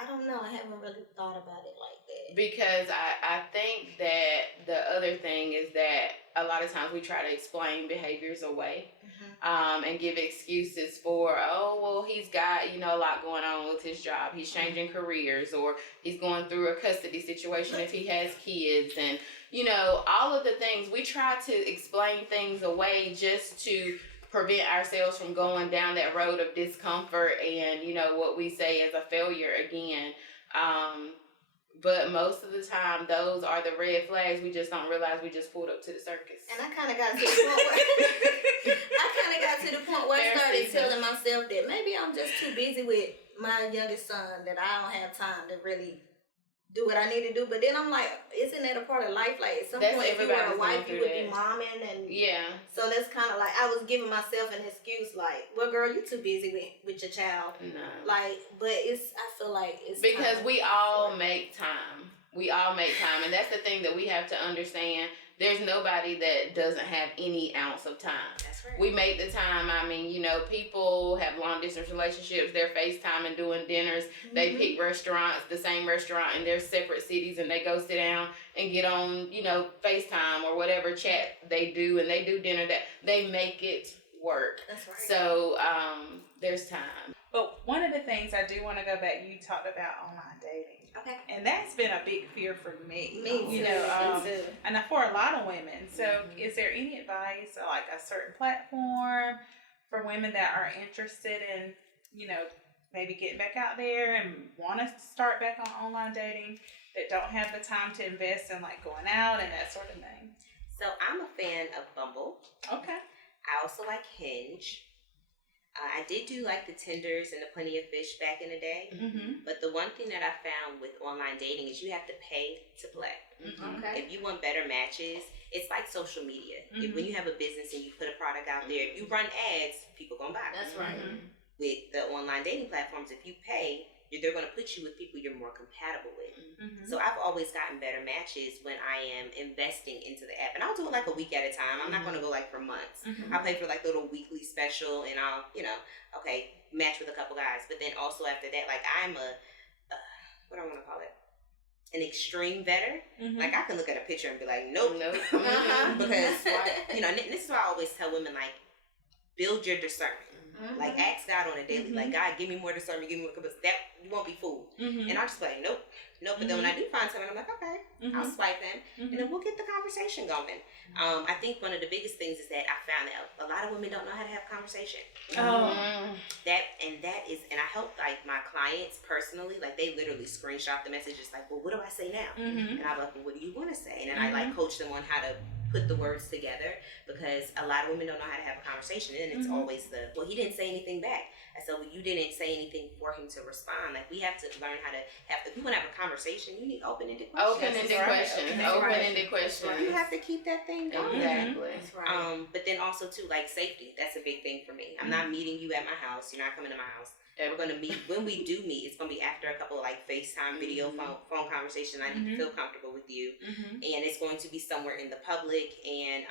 I don't know. I haven't really thought about it like that. Because I think that the other thing is that a lot of times we try to explain behaviors away and give excuses for, oh, well, he's got, you know, a lot going on with his job. He's changing careers, or he's going through a custody situation if he has kids. And, you know, all of the things, we try to explain things away just to prevent ourselves from going down that road of discomfort and, you know, what we say is a failure again. But most of the time, those are the red flags. We just don't realize we just pulled up to the circus. And I kind of got to the point where I started telling myself that maybe I'm just too busy with my youngest son that I don't have time to really do what I need to do. But then I'm like, isn't that a part of life? Like at some point, if you were a wife, you would be momming, and so that's kind of like I was giving myself an excuse, like, well, girl, you too busy with your child. No. Like, but I feel like it's because we all make time. We all make time, and that's the thing that we have to understand. There's nobody that doesn't have any ounce of time. That's right. We make the time. I mean, you know, people have long distance relationships. They're FaceTiming, doing dinners. They pick restaurants, the same restaurant in their separate cities, and they go sit down and get on, you know, FaceTime or whatever chat they do, and they do dinner. That they make it work. That's right. So there's time. But one of the things I do want to go back, you talked about online dating. Okay. And that's been a big fear for me. Me you too. know, Me too. and for a lot of women. So is there any advice, like a certain platform for women that are interested in, you know, maybe getting back out there and want to start back on online dating, that don't have the time to invest in like going out and that sort of thing? So I'm a fan of Bumble. Okay. I also like Hinge. I did do like the Tinders and the Plenty of Fish back in the day. But the one thing that I found with online dating is you have to pay to play. Okay. If you want better matches, it's like social media. When you have a business and you put a product out there, if you run ads, people gonna buy it. That's right. With the online dating platforms, if you pay, they're gonna put you with people you're more compatible with. So I've always gotten better matches when I am investing into the app, and I'll do it like a week at a time. I'm not gonna go like for months. I'll pay for like little weekly special, and I'll, you know, match with a couple guys. But then also after that, like I'm what do I want to call it? An extreme vetter. Like I can look at a picture and be like, nope. Because you know, and this is why I always tell women, like, build your discernment. Like ask God on a daily, like, God, give me more discernment, give me more, because that you won't be fooled. And I'll just be like, nope, No, but then when I do find someone, I'm like, okay, I'll swipe them, and then we'll get the conversation going. I think one of the biggest things is that I found that a lot of women don't know how to have conversation. And I help like my clients personally, like they literally screenshot the messages, like, well, what do I say now? And I'm like, well, what do you want to say? And then I like coach them on how to put the words together, because a lot of women don't know how to have a conversation, and it's always well, he didn't say anything back. I said, well, you didn't say anything for him to respond. Like, we have to learn how to have, if you want to have a conversation, you need open-ended questions. Open-ended questions. You have to keep that thing going. Exactly. That's right. But then also too, like safety, that's a big thing for me. I'm not meeting you at my house. You're not coming to my house. We're going to meet, when we do meet, it's going to be after a couple of like FaceTime video phone conversations. I need to feel comfortable with you. And it's going to be somewhere in the public. And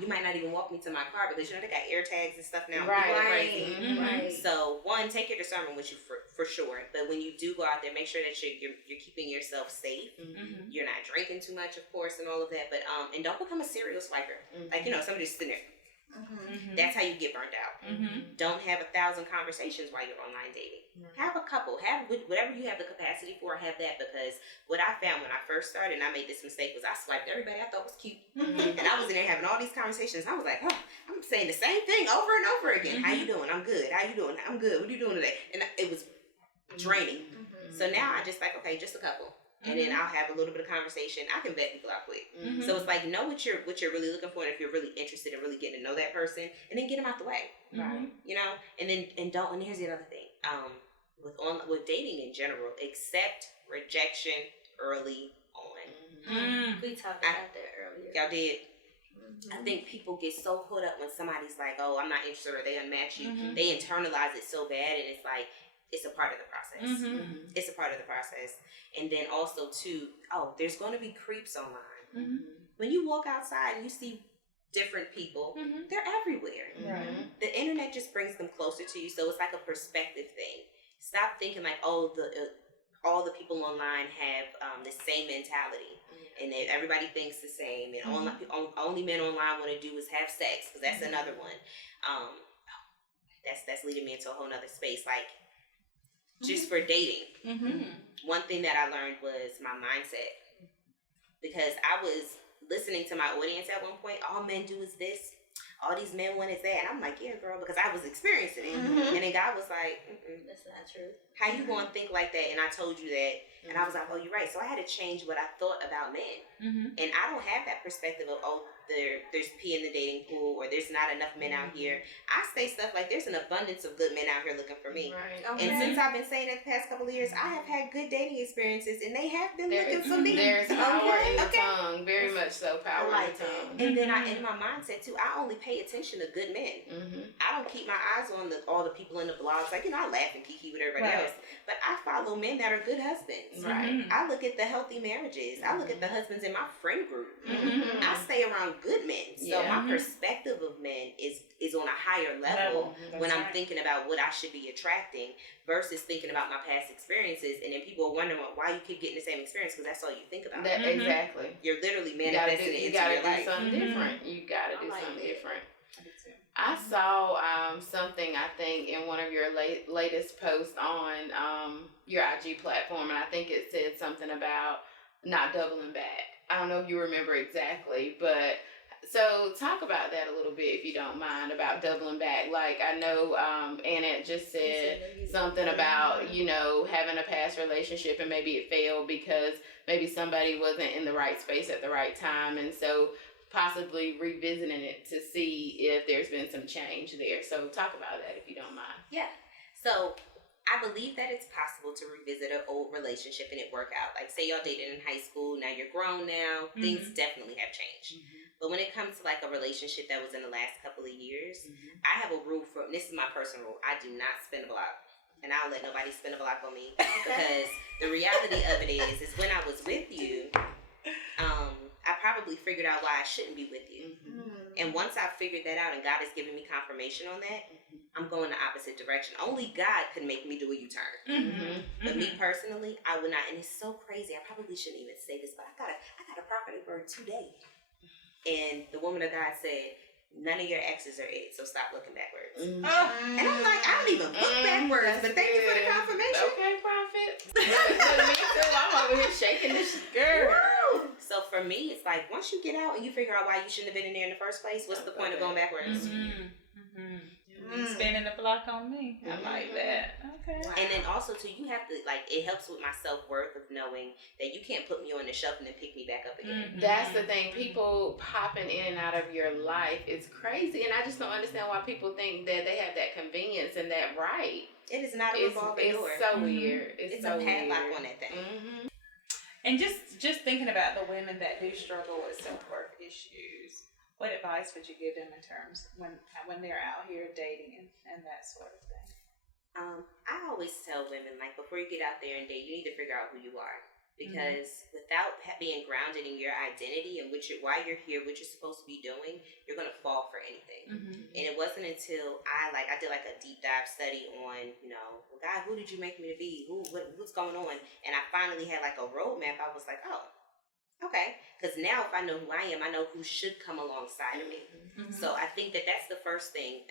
you might not even walk me to my car, because you know they got air tags and stuff now. Right. So one, take your discernment with you for sure. But when you do go out there, make sure that you're keeping yourself safe. You're not drinking too much, of course, and all of that. But and don't become a serial swiper. Like, you know, somebody just sitting there. That's how you get burnt out. Don't have 1,000 conversations while you're online dating. Have a couple. Have whatever you have the capacity for. Have that, because what I found when I first started, and I made this mistake, was I swiped everybody I thought was cute, and I was in there having all these conversations. I was like, oh, I'm saying the same thing over and over again. How you doing? I'm good. How you doing? I'm good. What are you doing today? And it was draining. So now I just like, okay, just a couple. And then I'll have a little bit of conversation. I can vet people out quick. So it's like, know what you're really looking for, and if you're really interested in really getting to know that person, and then get them out the way. You know, and don't. And here's the other thing. With dating in general, accept rejection early on. We talked about that earlier. Y'all did. I think people get so caught up when somebody's like, oh, I'm not interested, or they unmatch you. They internalize it so bad, and it's like, it's a part of the process. It's a part of the process. And then also too, there's going to be creeps online. When you walk outside and you see different people, they're everywhere. The internet just brings them closer to you. So it's like a perspective thing. Stop thinking like, all the people online have the same mentality, and everybody thinks the same, and only men online want to do is have sex, because that's another one. That's leading me into a whole nother space. Like, just for dating, one thing that I learned was my mindset, because I was listening to my audience at one point. All men do is this. All these men want is that. And I'm like, yeah, girl, because I was experiencing it. And then God was like, that's not true. How you going to think like that? And I told you that. And I was like, oh, you're right. So I had to change what I thought about men. And I don't have that perspective of, there's pee in the dating pool, or there's not enough men out here. I say stuff like, there's an abundance of good men out here looking for me. And since I've been saying that the past couple of years, I have had good dating experiences, and they have been looking for me. There's power in the tongue, very much so. Power in the tongue. And then in my mindset too, I only pay attention to good men. I don't keep my eyes on all the people in the blogs. Like, I laugh and kiki with everybody else, but I follow men that are good husbands. I look at the healthy marriages. I look at the husbands in my friend group. I stay around good men. So my perspective of men is on a higher level when I'm thinking about what I should be attracting, versus thinking about my past experiences. And then people are wondering why you keep getting the same experience, because that's all you think about. Exactly. You're literally manifesting it into your life. You gotta do something different. You gotta do something different. I saw something, I think, in one of your latest posts on your IG platform, and I think it said something about not doubling back. I don't know if you remember exactly, but so talk about that a little bit, if you don't mind, about doubling back. Like, I know Annette just said something about, having a past relationship and maybe it failed because maybe somebody wasn't in the right space at the right time, and so possibly revisiting it to see if there's been some change there. So talk about that, if you don't mind. Yeah. So I believe that it's possible to revisit an old relationship and it work out. Like, say y'all dated in high school, now you're grown now, things definitely have changed. But when it comes to like a relationship that was in the last couple of years, I have a rule this is my personal rule. I do not spin a block. And I don't let nobody spin a block on me. Because the reality of it is when I was with you, I probably figured out why I shouldn't be with you. And once I figured that out and God has given me confirmation on that, I'm going the opposite direction. Only God can make me do a U-turn. But me personally, I would not. And it's so crazy. I probably shouldn't even say this, but I got a prophetic word today. And the woman of God said, none of your exes are it, so stop looking backwards. Mm-hmm. And I'm like, I don't even look backwards, but thank you for the confirmation. Okay, Prophet. Look, me too. I'm over here shaking this girl. Woo! So for me, it's like, once you get out and you figure out why you shouldn't have been in there in the first place, what's the point of going backwards? Spinning the block on me. I like that. Okay. Wow. And then also too, you have to it helps with my self-worth of knowing that you can't put me on the shelf and then pick me back up again. That's the thing. People popping in and out of your life is crazy, and I just don't understand why people think that they have that convenience and that right. It is not a revolving door. It's so weird. It's so a padlock weird on that thing. And just thinking about the women that do struggle with self-worth issues, what advice would you give them in terms when they're out here dating and that sort of thing? I always tell women, like, before you get out there and date, you need to figure out who you are. Because without being grounded in your identity and why you're here, what you're supposed to be doing, you're going to fall for anything. And it wasn't until I did like a deep dive study on, well, God, who did you make me to be? What's going on? And I finally had like a roadmap. I was like, oh, okay. Because now if I know who I am, I know who should come alongside of me. So I think that's the first thing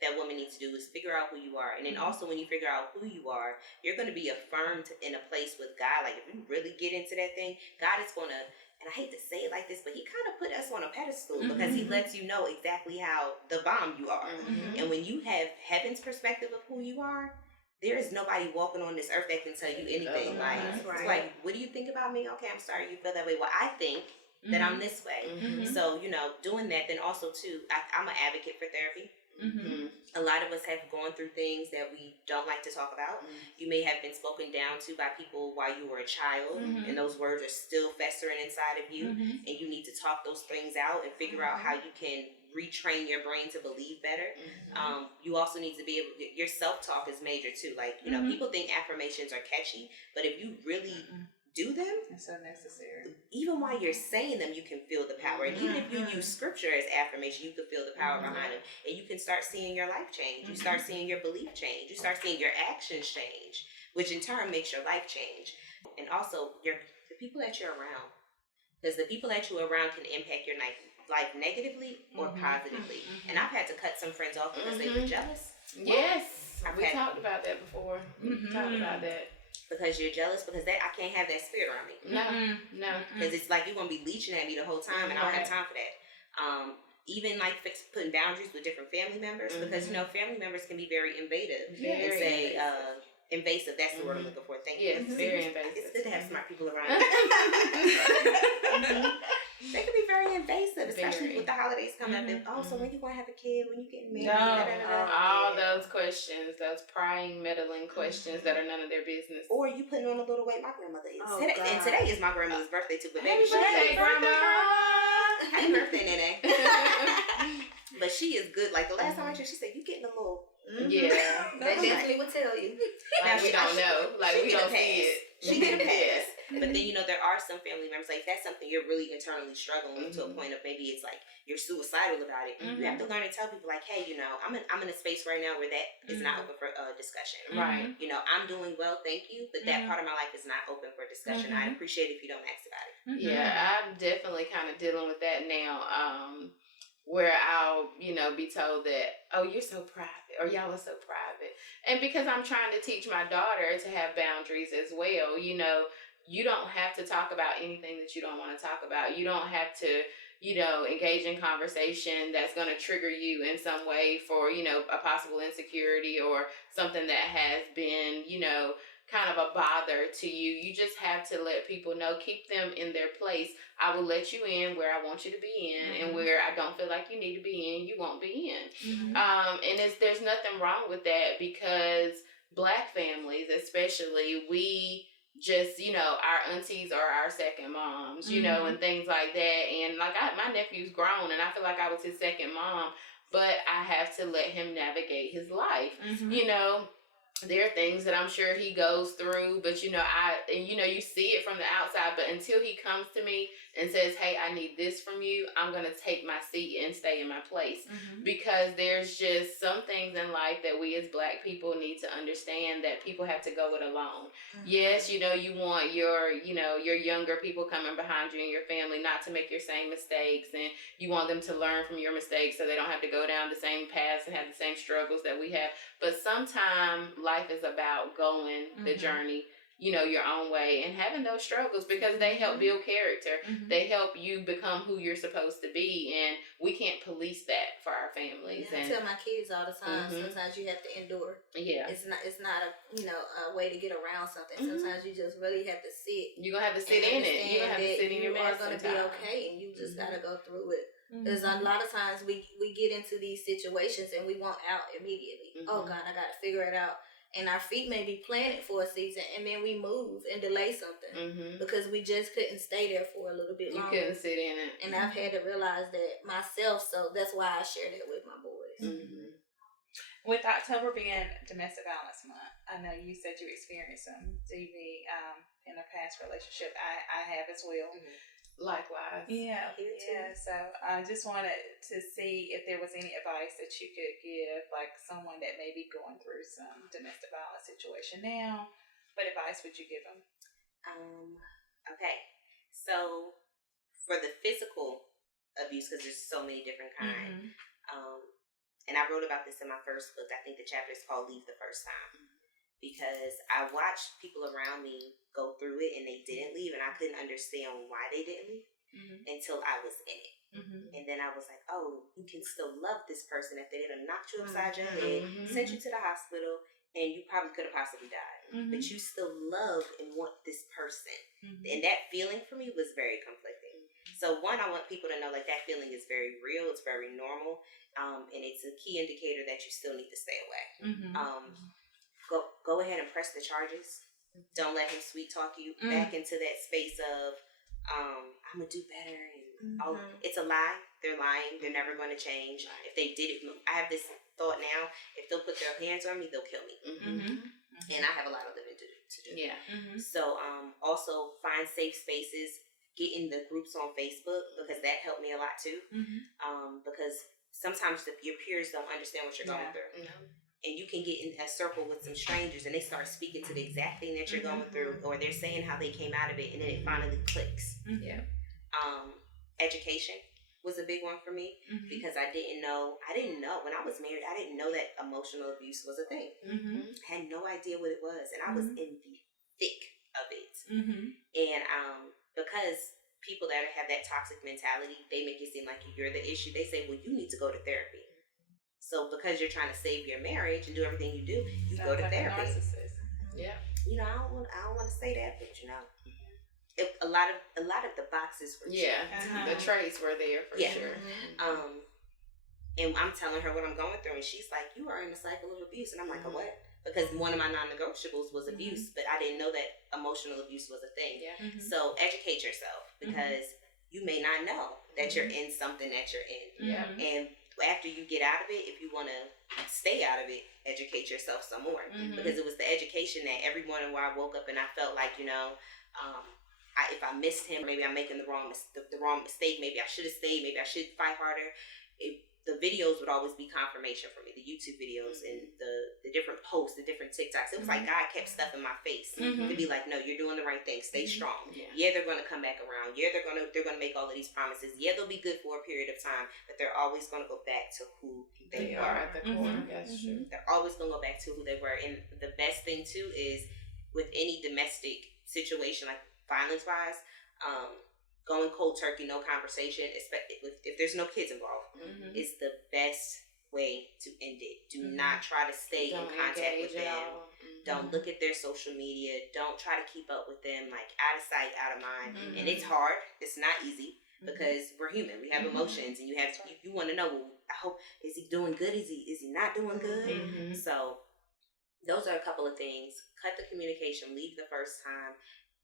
that women need to do is figure out who you are. And then also when you figure out who you are, you're going to be affirmed in a place with God. Like if you really get into that thing, God is going to, and I hate to say it like this, but he kind of put us on a pedestal because he lets you know exactly how the bomb you are. And when you have heaven's perspective of who you are, there is nobody walking on this earth that can tell you anything. It's like, what do you think about me? Okay, I'm sorry you feel that way. Well, I think that I'm this way. So, doing that, then also too, I'm an advocate for therapy. A lot of us have gone through things that we don't like to talk about. You may have been spoken down to by people while you were a child, and those words are still festering inside of you, and you need to talk those things out and figure out how you can retrain your brain to believe better. You also need to be able, your self-talk is major too. Like, people think affirmations are catchy, but if you really do them, it's so necessary. Even while you're saying them, you can feel the power. And even if you use scripture as affirmation, you can feel the power behind it. And you can start seeing your life change. You start seeing your belief change. You start seeing your actions change, which in turn makes your life change. And also the people that you're around. Because the people that you're around can impact your life negatively or positively. And I've had to cut some friends off because they were jealous. Yes. We talked about that before. Talked about that. Because you're jealous, because I can't have that spirit around me. No. Because it's like you're going to be leeching at me the whole time, and I don't have time for that. Even like putting boundaries with different family members, because family members can be very invasive. Invasive, that's the word I'm looking for. Thank you. Yes, very invasive. It's good to have smart people around. They can be very invasive, especially with the holidays coming up. And, so when you going to have a kid? When you getting married? All those questions, those prying, meddling questions that are none of their business. Or you putting on a little weight. My grandmother is. And today is my grandmother's birthday too. But Happy birthday, Grandma! Happy birthday, Nene. But she is good. Like the last time I checked, she said, you getting a little... Yeah. They definitely would tell you. Like we don't know. Like we don't see it. She get a pass. But then, there are some family members, like, if that's something you're really internally struggling with to a point of maybe it's like you're suicidal about it. You have to learn to tell people, like, hey, I'm in a space right now where that is not open for discussion. Right. I'm doing well, thank you, but that part of my life is not open for discussion. I appreciate it if you don't ask about it. Yeah, I'm definitely kind of dealing with that now. Where I'll, be told that, oh, you're so private, or y'all are so private. And because I'm trying to teach my daughter to have boundaries as well, you don't have to talk about anything that you don't want to talk about. You don't have to, engage in conversation that's going to trigger you in some way for, a possible insecurity or something that has been, kind of a bother to you. You just have to let people know, keep them in their place. I will let you in where I want you to be in, and where I don't feel like you need to be in, you won't be in. And there's nothing wrong with that, because Black families, especially, we just, our aunties are our second moms, and things like that. And like my nephew's grown, and I feel like I was his second mom, but I have to let him navigate his life, there are things that I'm sure he goes through, but you see it from the outside, but until he comes to me and says, hey, I need this from you, I'm going to take my seat and stay in my place. Because there's just some things in life that we as Black people need to understand that people have to go it alone. Yes, you want your younger people coming behind you and your family not to make your same mistakes, and you want them to learn from your mistakes so they don't have to go down the same paths and have the same struggles that we have. But sometimes life is about going the journey, your own way, and having those struggles, because they help build character. They help you become who you're supposed to be, and we can't police that for our families. I tell my kids all the time, sometimes you have to endure. Yeah. It's not a way to get around something. Sometimes you just really have to sit. You're going to have to sit in it. You're going to have to sit in your mess. You are going to be okay, and you just got to go through it. Because a lot of times we get into these situations and we want out immediately. Oh God, I got to figure it out. And our feet may be planted for a season, and then we move and delay something because we just couldn't stay there for a little bit longer. You couldn't sit in it. And I've had to realize that myself, so that's why I share that with my boys. With October being Domestic Violence Month, I know you said you experienced some DV in a past relationship. I have as well. Likewise. Yeah. So I just wanted to see if there was any advice that you could give, like someone that may be going through some domestic violence situation now. What advice would you give them? Okay. So for the physical abuse, because there's so many different kinds, and I wrote about this in my first book. I think the chapter is called Leave the First Time. Because I watched people around me go through it and they didn't leave, and I couldn't understand why they didn't leave until I was in it. And then I was like, oh, you can still love this person if they didn't knock you upside your head, sent you to the hospital, and you probably could have possibly died. But you still love and want this person. And that feeling for me was very conflicting. So one, I want people to know like that feeling is very real, it's very normal, and it's a key indicator that you still need to stay away. Go ahead and press the charges. Don't let him sweet talk you back into that space of I'm gonna do better, and it's a lie. They're lying. They're never going to change. If they did it, I have this thought now: if they'll put their hands on me, they'll kill me. And I have a lot of living to do. Yeah. So also find safe spaces. Get in the groups on Facebook, because that helped me a lot too. Because sometimes your peers don't understand what you're going through. And you can get in a circle with some strangers and they start speaking to the exact thing that you're going through, or they're saying how they came out of it, and then it finally clicks. Education was a big one for me, because I didn't know when I was married, I didn't know that emotional abuse was a thing. I had no idea what it was, and I was in the thick of it. And because people that have that toxic mentality, they make it seem like you're the issue. They say, well, you need to go to therapy. So because you're trying to save your marriage and do everything you do, you go to therapy. Yeah. I don't want to say that, but a lot of the boxes were checked. The traits were there for sure. And I'm telling her what I'm going through, and she's like, "You are in a cycle of abuse," and I'm like, "A what?" Because one of my non-negotiables was abuse, but I didn't know that emotional abuse was a thing. So educate yourself, because you may not know that you're in something that you're in. And after you get out of it, if you want to stay out of it, educate yourself some more. Because it was the education that every morning where I woke up and I felt like, if I missed him, maybe I'm making the wrong mistake, maybe I should have stayed, maybe I should fight harder. The videos would always be confirmation for me, the YouTube videos and the different posts, the different TikToks. It was like God kept stuff in my face to be like, no, you're doing the right thing. Stay strong. Yeah, they're going to come back around. Yeah, they're going to make all of these promises. Yeah, they'll be good for a period of time, but they're always going to go back to who they are are at the core. That's true. They're always going to go back to who they were. And the best thing too is with any domestic situation, like violence-wise, going cold turkey, no conversation, if there's no kids involved, is the best way to end it. Do not try to stay in contact with them. Don't look at their social media. Don't try to keep up with them, like out of sight, out of mind. And it's hard. It's not easy, because we're human. We have emotions, and you want to know, I hope, is he doing good? Is he not doing good? So those are a couple of things. Cut the communication. Leave the first time.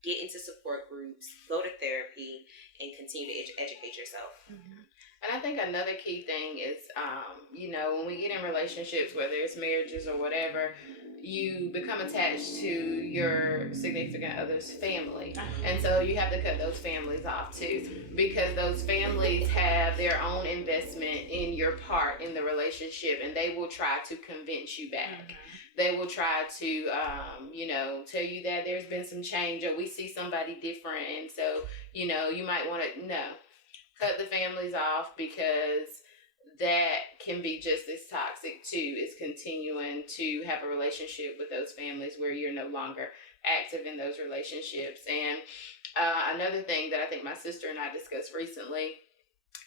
Get into support groups, go to therapy, and continue to educate yourself. And I think another key thing is, when we get in relationships, whether it's marriages or whatever, you become attached to your significant other's family. And so you have to cut those families off too, because those families have their own investment in your part in the relationship, and they will try to convince you back. They will try to, you know, tell you that there's been some change, or we see somebody different. And so, you know, you might want to, cut the families off, because that can be just as toxic too, is continuing to have a relationship with those families where you're no longer active in those relationships. And another thing that I think my sister and I discussed recently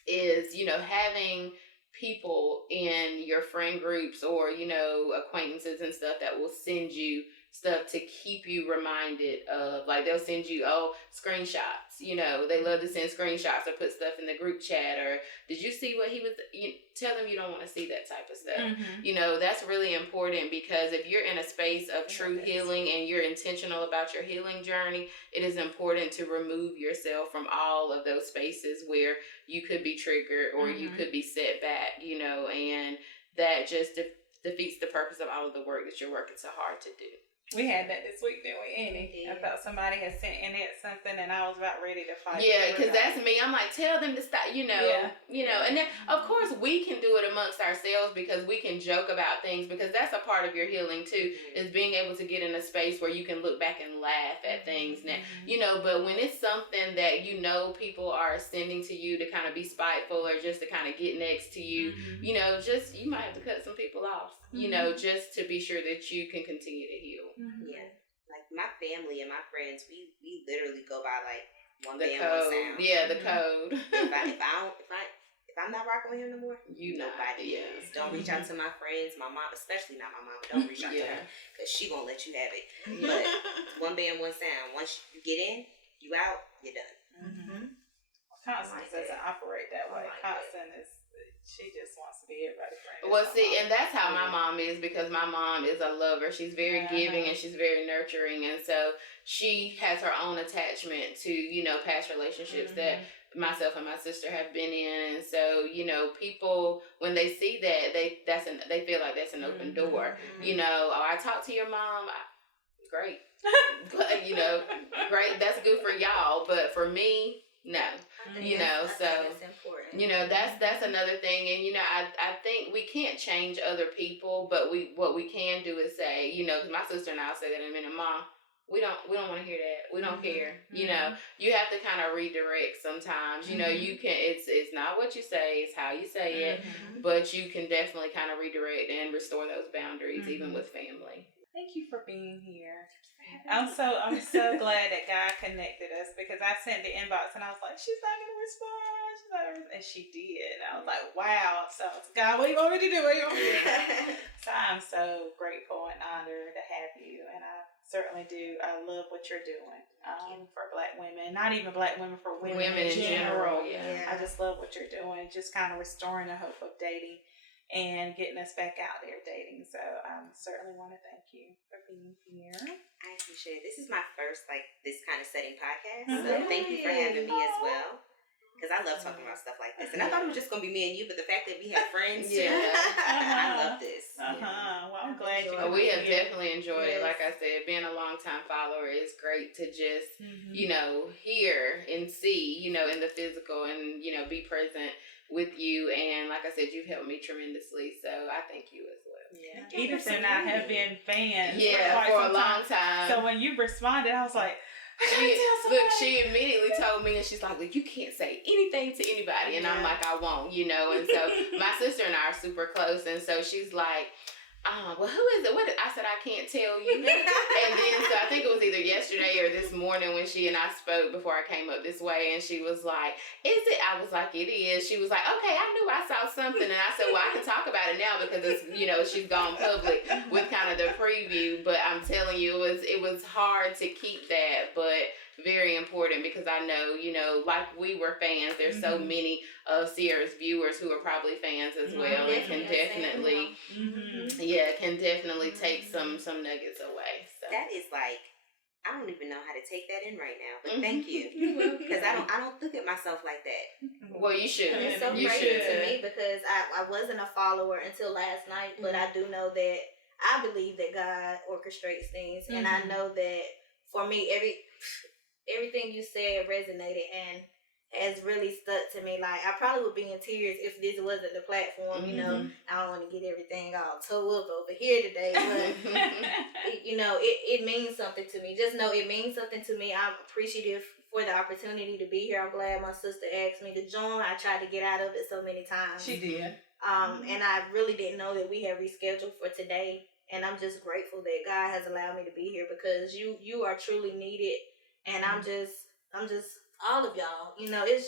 is, you know, having people in your friend groups or, you know, acquaintances and stuff that will send you stuff to keep you reminded of, like, they'll send you screenshots, you know, they love to send screenshots or put stuff in the group chat, or did you see what he was, you tell them you don't want to see that type of stuff. You know, that's really important, because if you're in a space of true healing and you're intentional about your healing journey, it is important to remove yourself from all of those spaces where you could be triggered or you could be set back, you know, and that just defeats the purpose of all of the work that you're working so hard to do. We had that this week, didn't we, Annie? I thought somebody had sent in it something, and I was about ready to fight. Yeah, because that's me. I'm like, tell them to stop, you know. You know, and then, of course, we can do it amongst ourselves, because we can joke about things, because that's a part of your healing, too, is being able to get in a space where you can look back and laugh at things. Now, you know, but when it's something that, you know, people are sending to you to kind of be spiteful or just to kind of get next to you, you know, just, you might have to cut some people off, you know, just to be sure that you can continue to heal. Yeah, like my family and my friends, we literally go by like one The band, code. one sound. Yeah, the code. If I'm not rocking with him no more, nobody is. Don't reach out to my friends, my mom, especially not my mom. Don't reach out to her, because she won't let you have it. But one band, one sound. Once you get in, you out, you're done. Constance doesn't operate that way. Constance she just wants to be everybody's friend. Well, see, and that's how my mom is, because my mom is a lover. She's very giving and she's very nurturing. And so she has her own attachment to, you know, past relationships that myself and my sister have been in. And so, you know, people, when they see that, they feel like that's an open door. You know, I talk to your mom, great. But, you know, great, that's good for y'all. But for me, no. You know, so that's important. You know, that's another thing. And you know, I think we can't change other people, but what we can do is say, you know, because my sister and I'll say that in a minute, Mom, we don't want to hear that. We don't care. You know, you have to kind of redirect sometimes. You know, you can. It's not what you say; it's how you say it. But you can definitely kind of redirect and restore those boundaries, even with family. Thank you for being here. I'm so glad that God connected us, because I sent the inbox and I was like, she's not gonna respond. And she did. And I was like, wow. So God, what do you want me to do? So I'm so grateful and honored to have you, and I certainly do. I love what you're doing for Black women. Not even Black women, for women in general. I just love what you're doing. Just kind of restoring the hope of dating and getting us back out there dating. So I certainly want to thank you for being here. I appreciate it. This is my first, like, this kind of setting podcast. So thank you for having me as well. Because I love talking about stuff like this. And I thought it was just going to be me and you, but the fact that we have friends too. I love this. Well, I'm glad you we have definitely enjoyed it. Like I said, being a long-time follower is great to just, you know, hear and see, you know, in the physical, and, you know, be present with you. And like I said, you've helped me tremendously. So I thank you as well. Edith and I have been fans for a long time. So when you responded, I was like, she immediately told me, and she's like, look, you can't say anything to anybody. And I'm like, I won't, you know. And so my sister and I are super close. And so she's like, well, who is it? I said, I can't tell you. And then, so I think it was either yesterday or this morning when she and I spoke before I came up this way, and she was like, is it? I was like, it is. She was like, okay, I knew I saw something. And I said, well, I can talk about it now, because it's, you know, she's gone public with kind of the preview. But I'm telling you, it was hard to keep that, but very important, because I know, you know, like we were fans, there's so many of Sierra's viewers who are probably fans as well, and can definitely take some nuggets away. So that is like, I don't even know how to take that in right now, but thank you, because I don't look at myself like that. Well, you should. And it's so crazy to me, because I wasn't a follower until last night, but I do know that I believe that God orchestrates things, and I know that for me, everything you said resonated and has really stuck to me. Like, I probably would be in tears if this wasn't the platform. You know, I don't want to get everything all toe up over here today, but you know, it means something to me. Just know it means something to me. I'm appreciative for the opportunity to be here. I'm glad my sister asked me to join. I tried to get out of it so many times. She did. And I really didn't know that we had rescheduled for today. And I'm just grateful that God has allowed me to be here, because you are truly needed. And I'm just all of y'all. You know, it's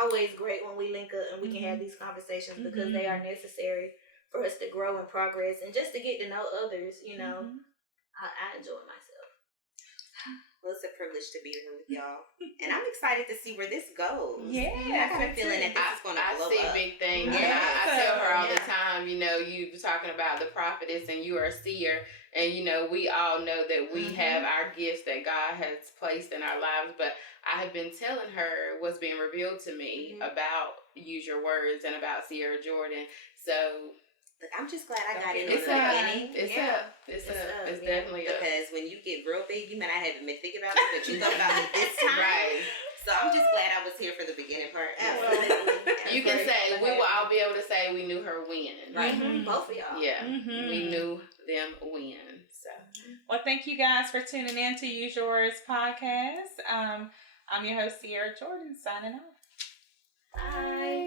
always great when we link up and we can have these conversations, because they are necessary for us to grow and progress and just to get to know others. You know, I enjoy myself. Well, it's a privilege to be here with y'all, and I'm excited to see where this goes. Yeah, I got a feeling that this is going to blow up. I see big things. Yeah. And I tell her all the time, you know, you were talking about the prophetess and you are a seer. And, you know, we all know that we have our gifts that God has placed in our lives. But I have been telling her what's being revealed to me about Use Your Words and about Sierra Jordan. So I'm just glad I got in it's the beginning. It's definitely up. Because when you get real big, you might not have been thinking about it, but you thought about it this time. Right. So I'm just glad I was here for the beginning part. Absolutely. You can say, we will all be able to say we knew her when. Right. Both of y'all. Yeah. We knew them when. So. Well, thank you guys for tuning in to Use Yours podcast. I'm your host, Sierra Jordan, signing off. Bye.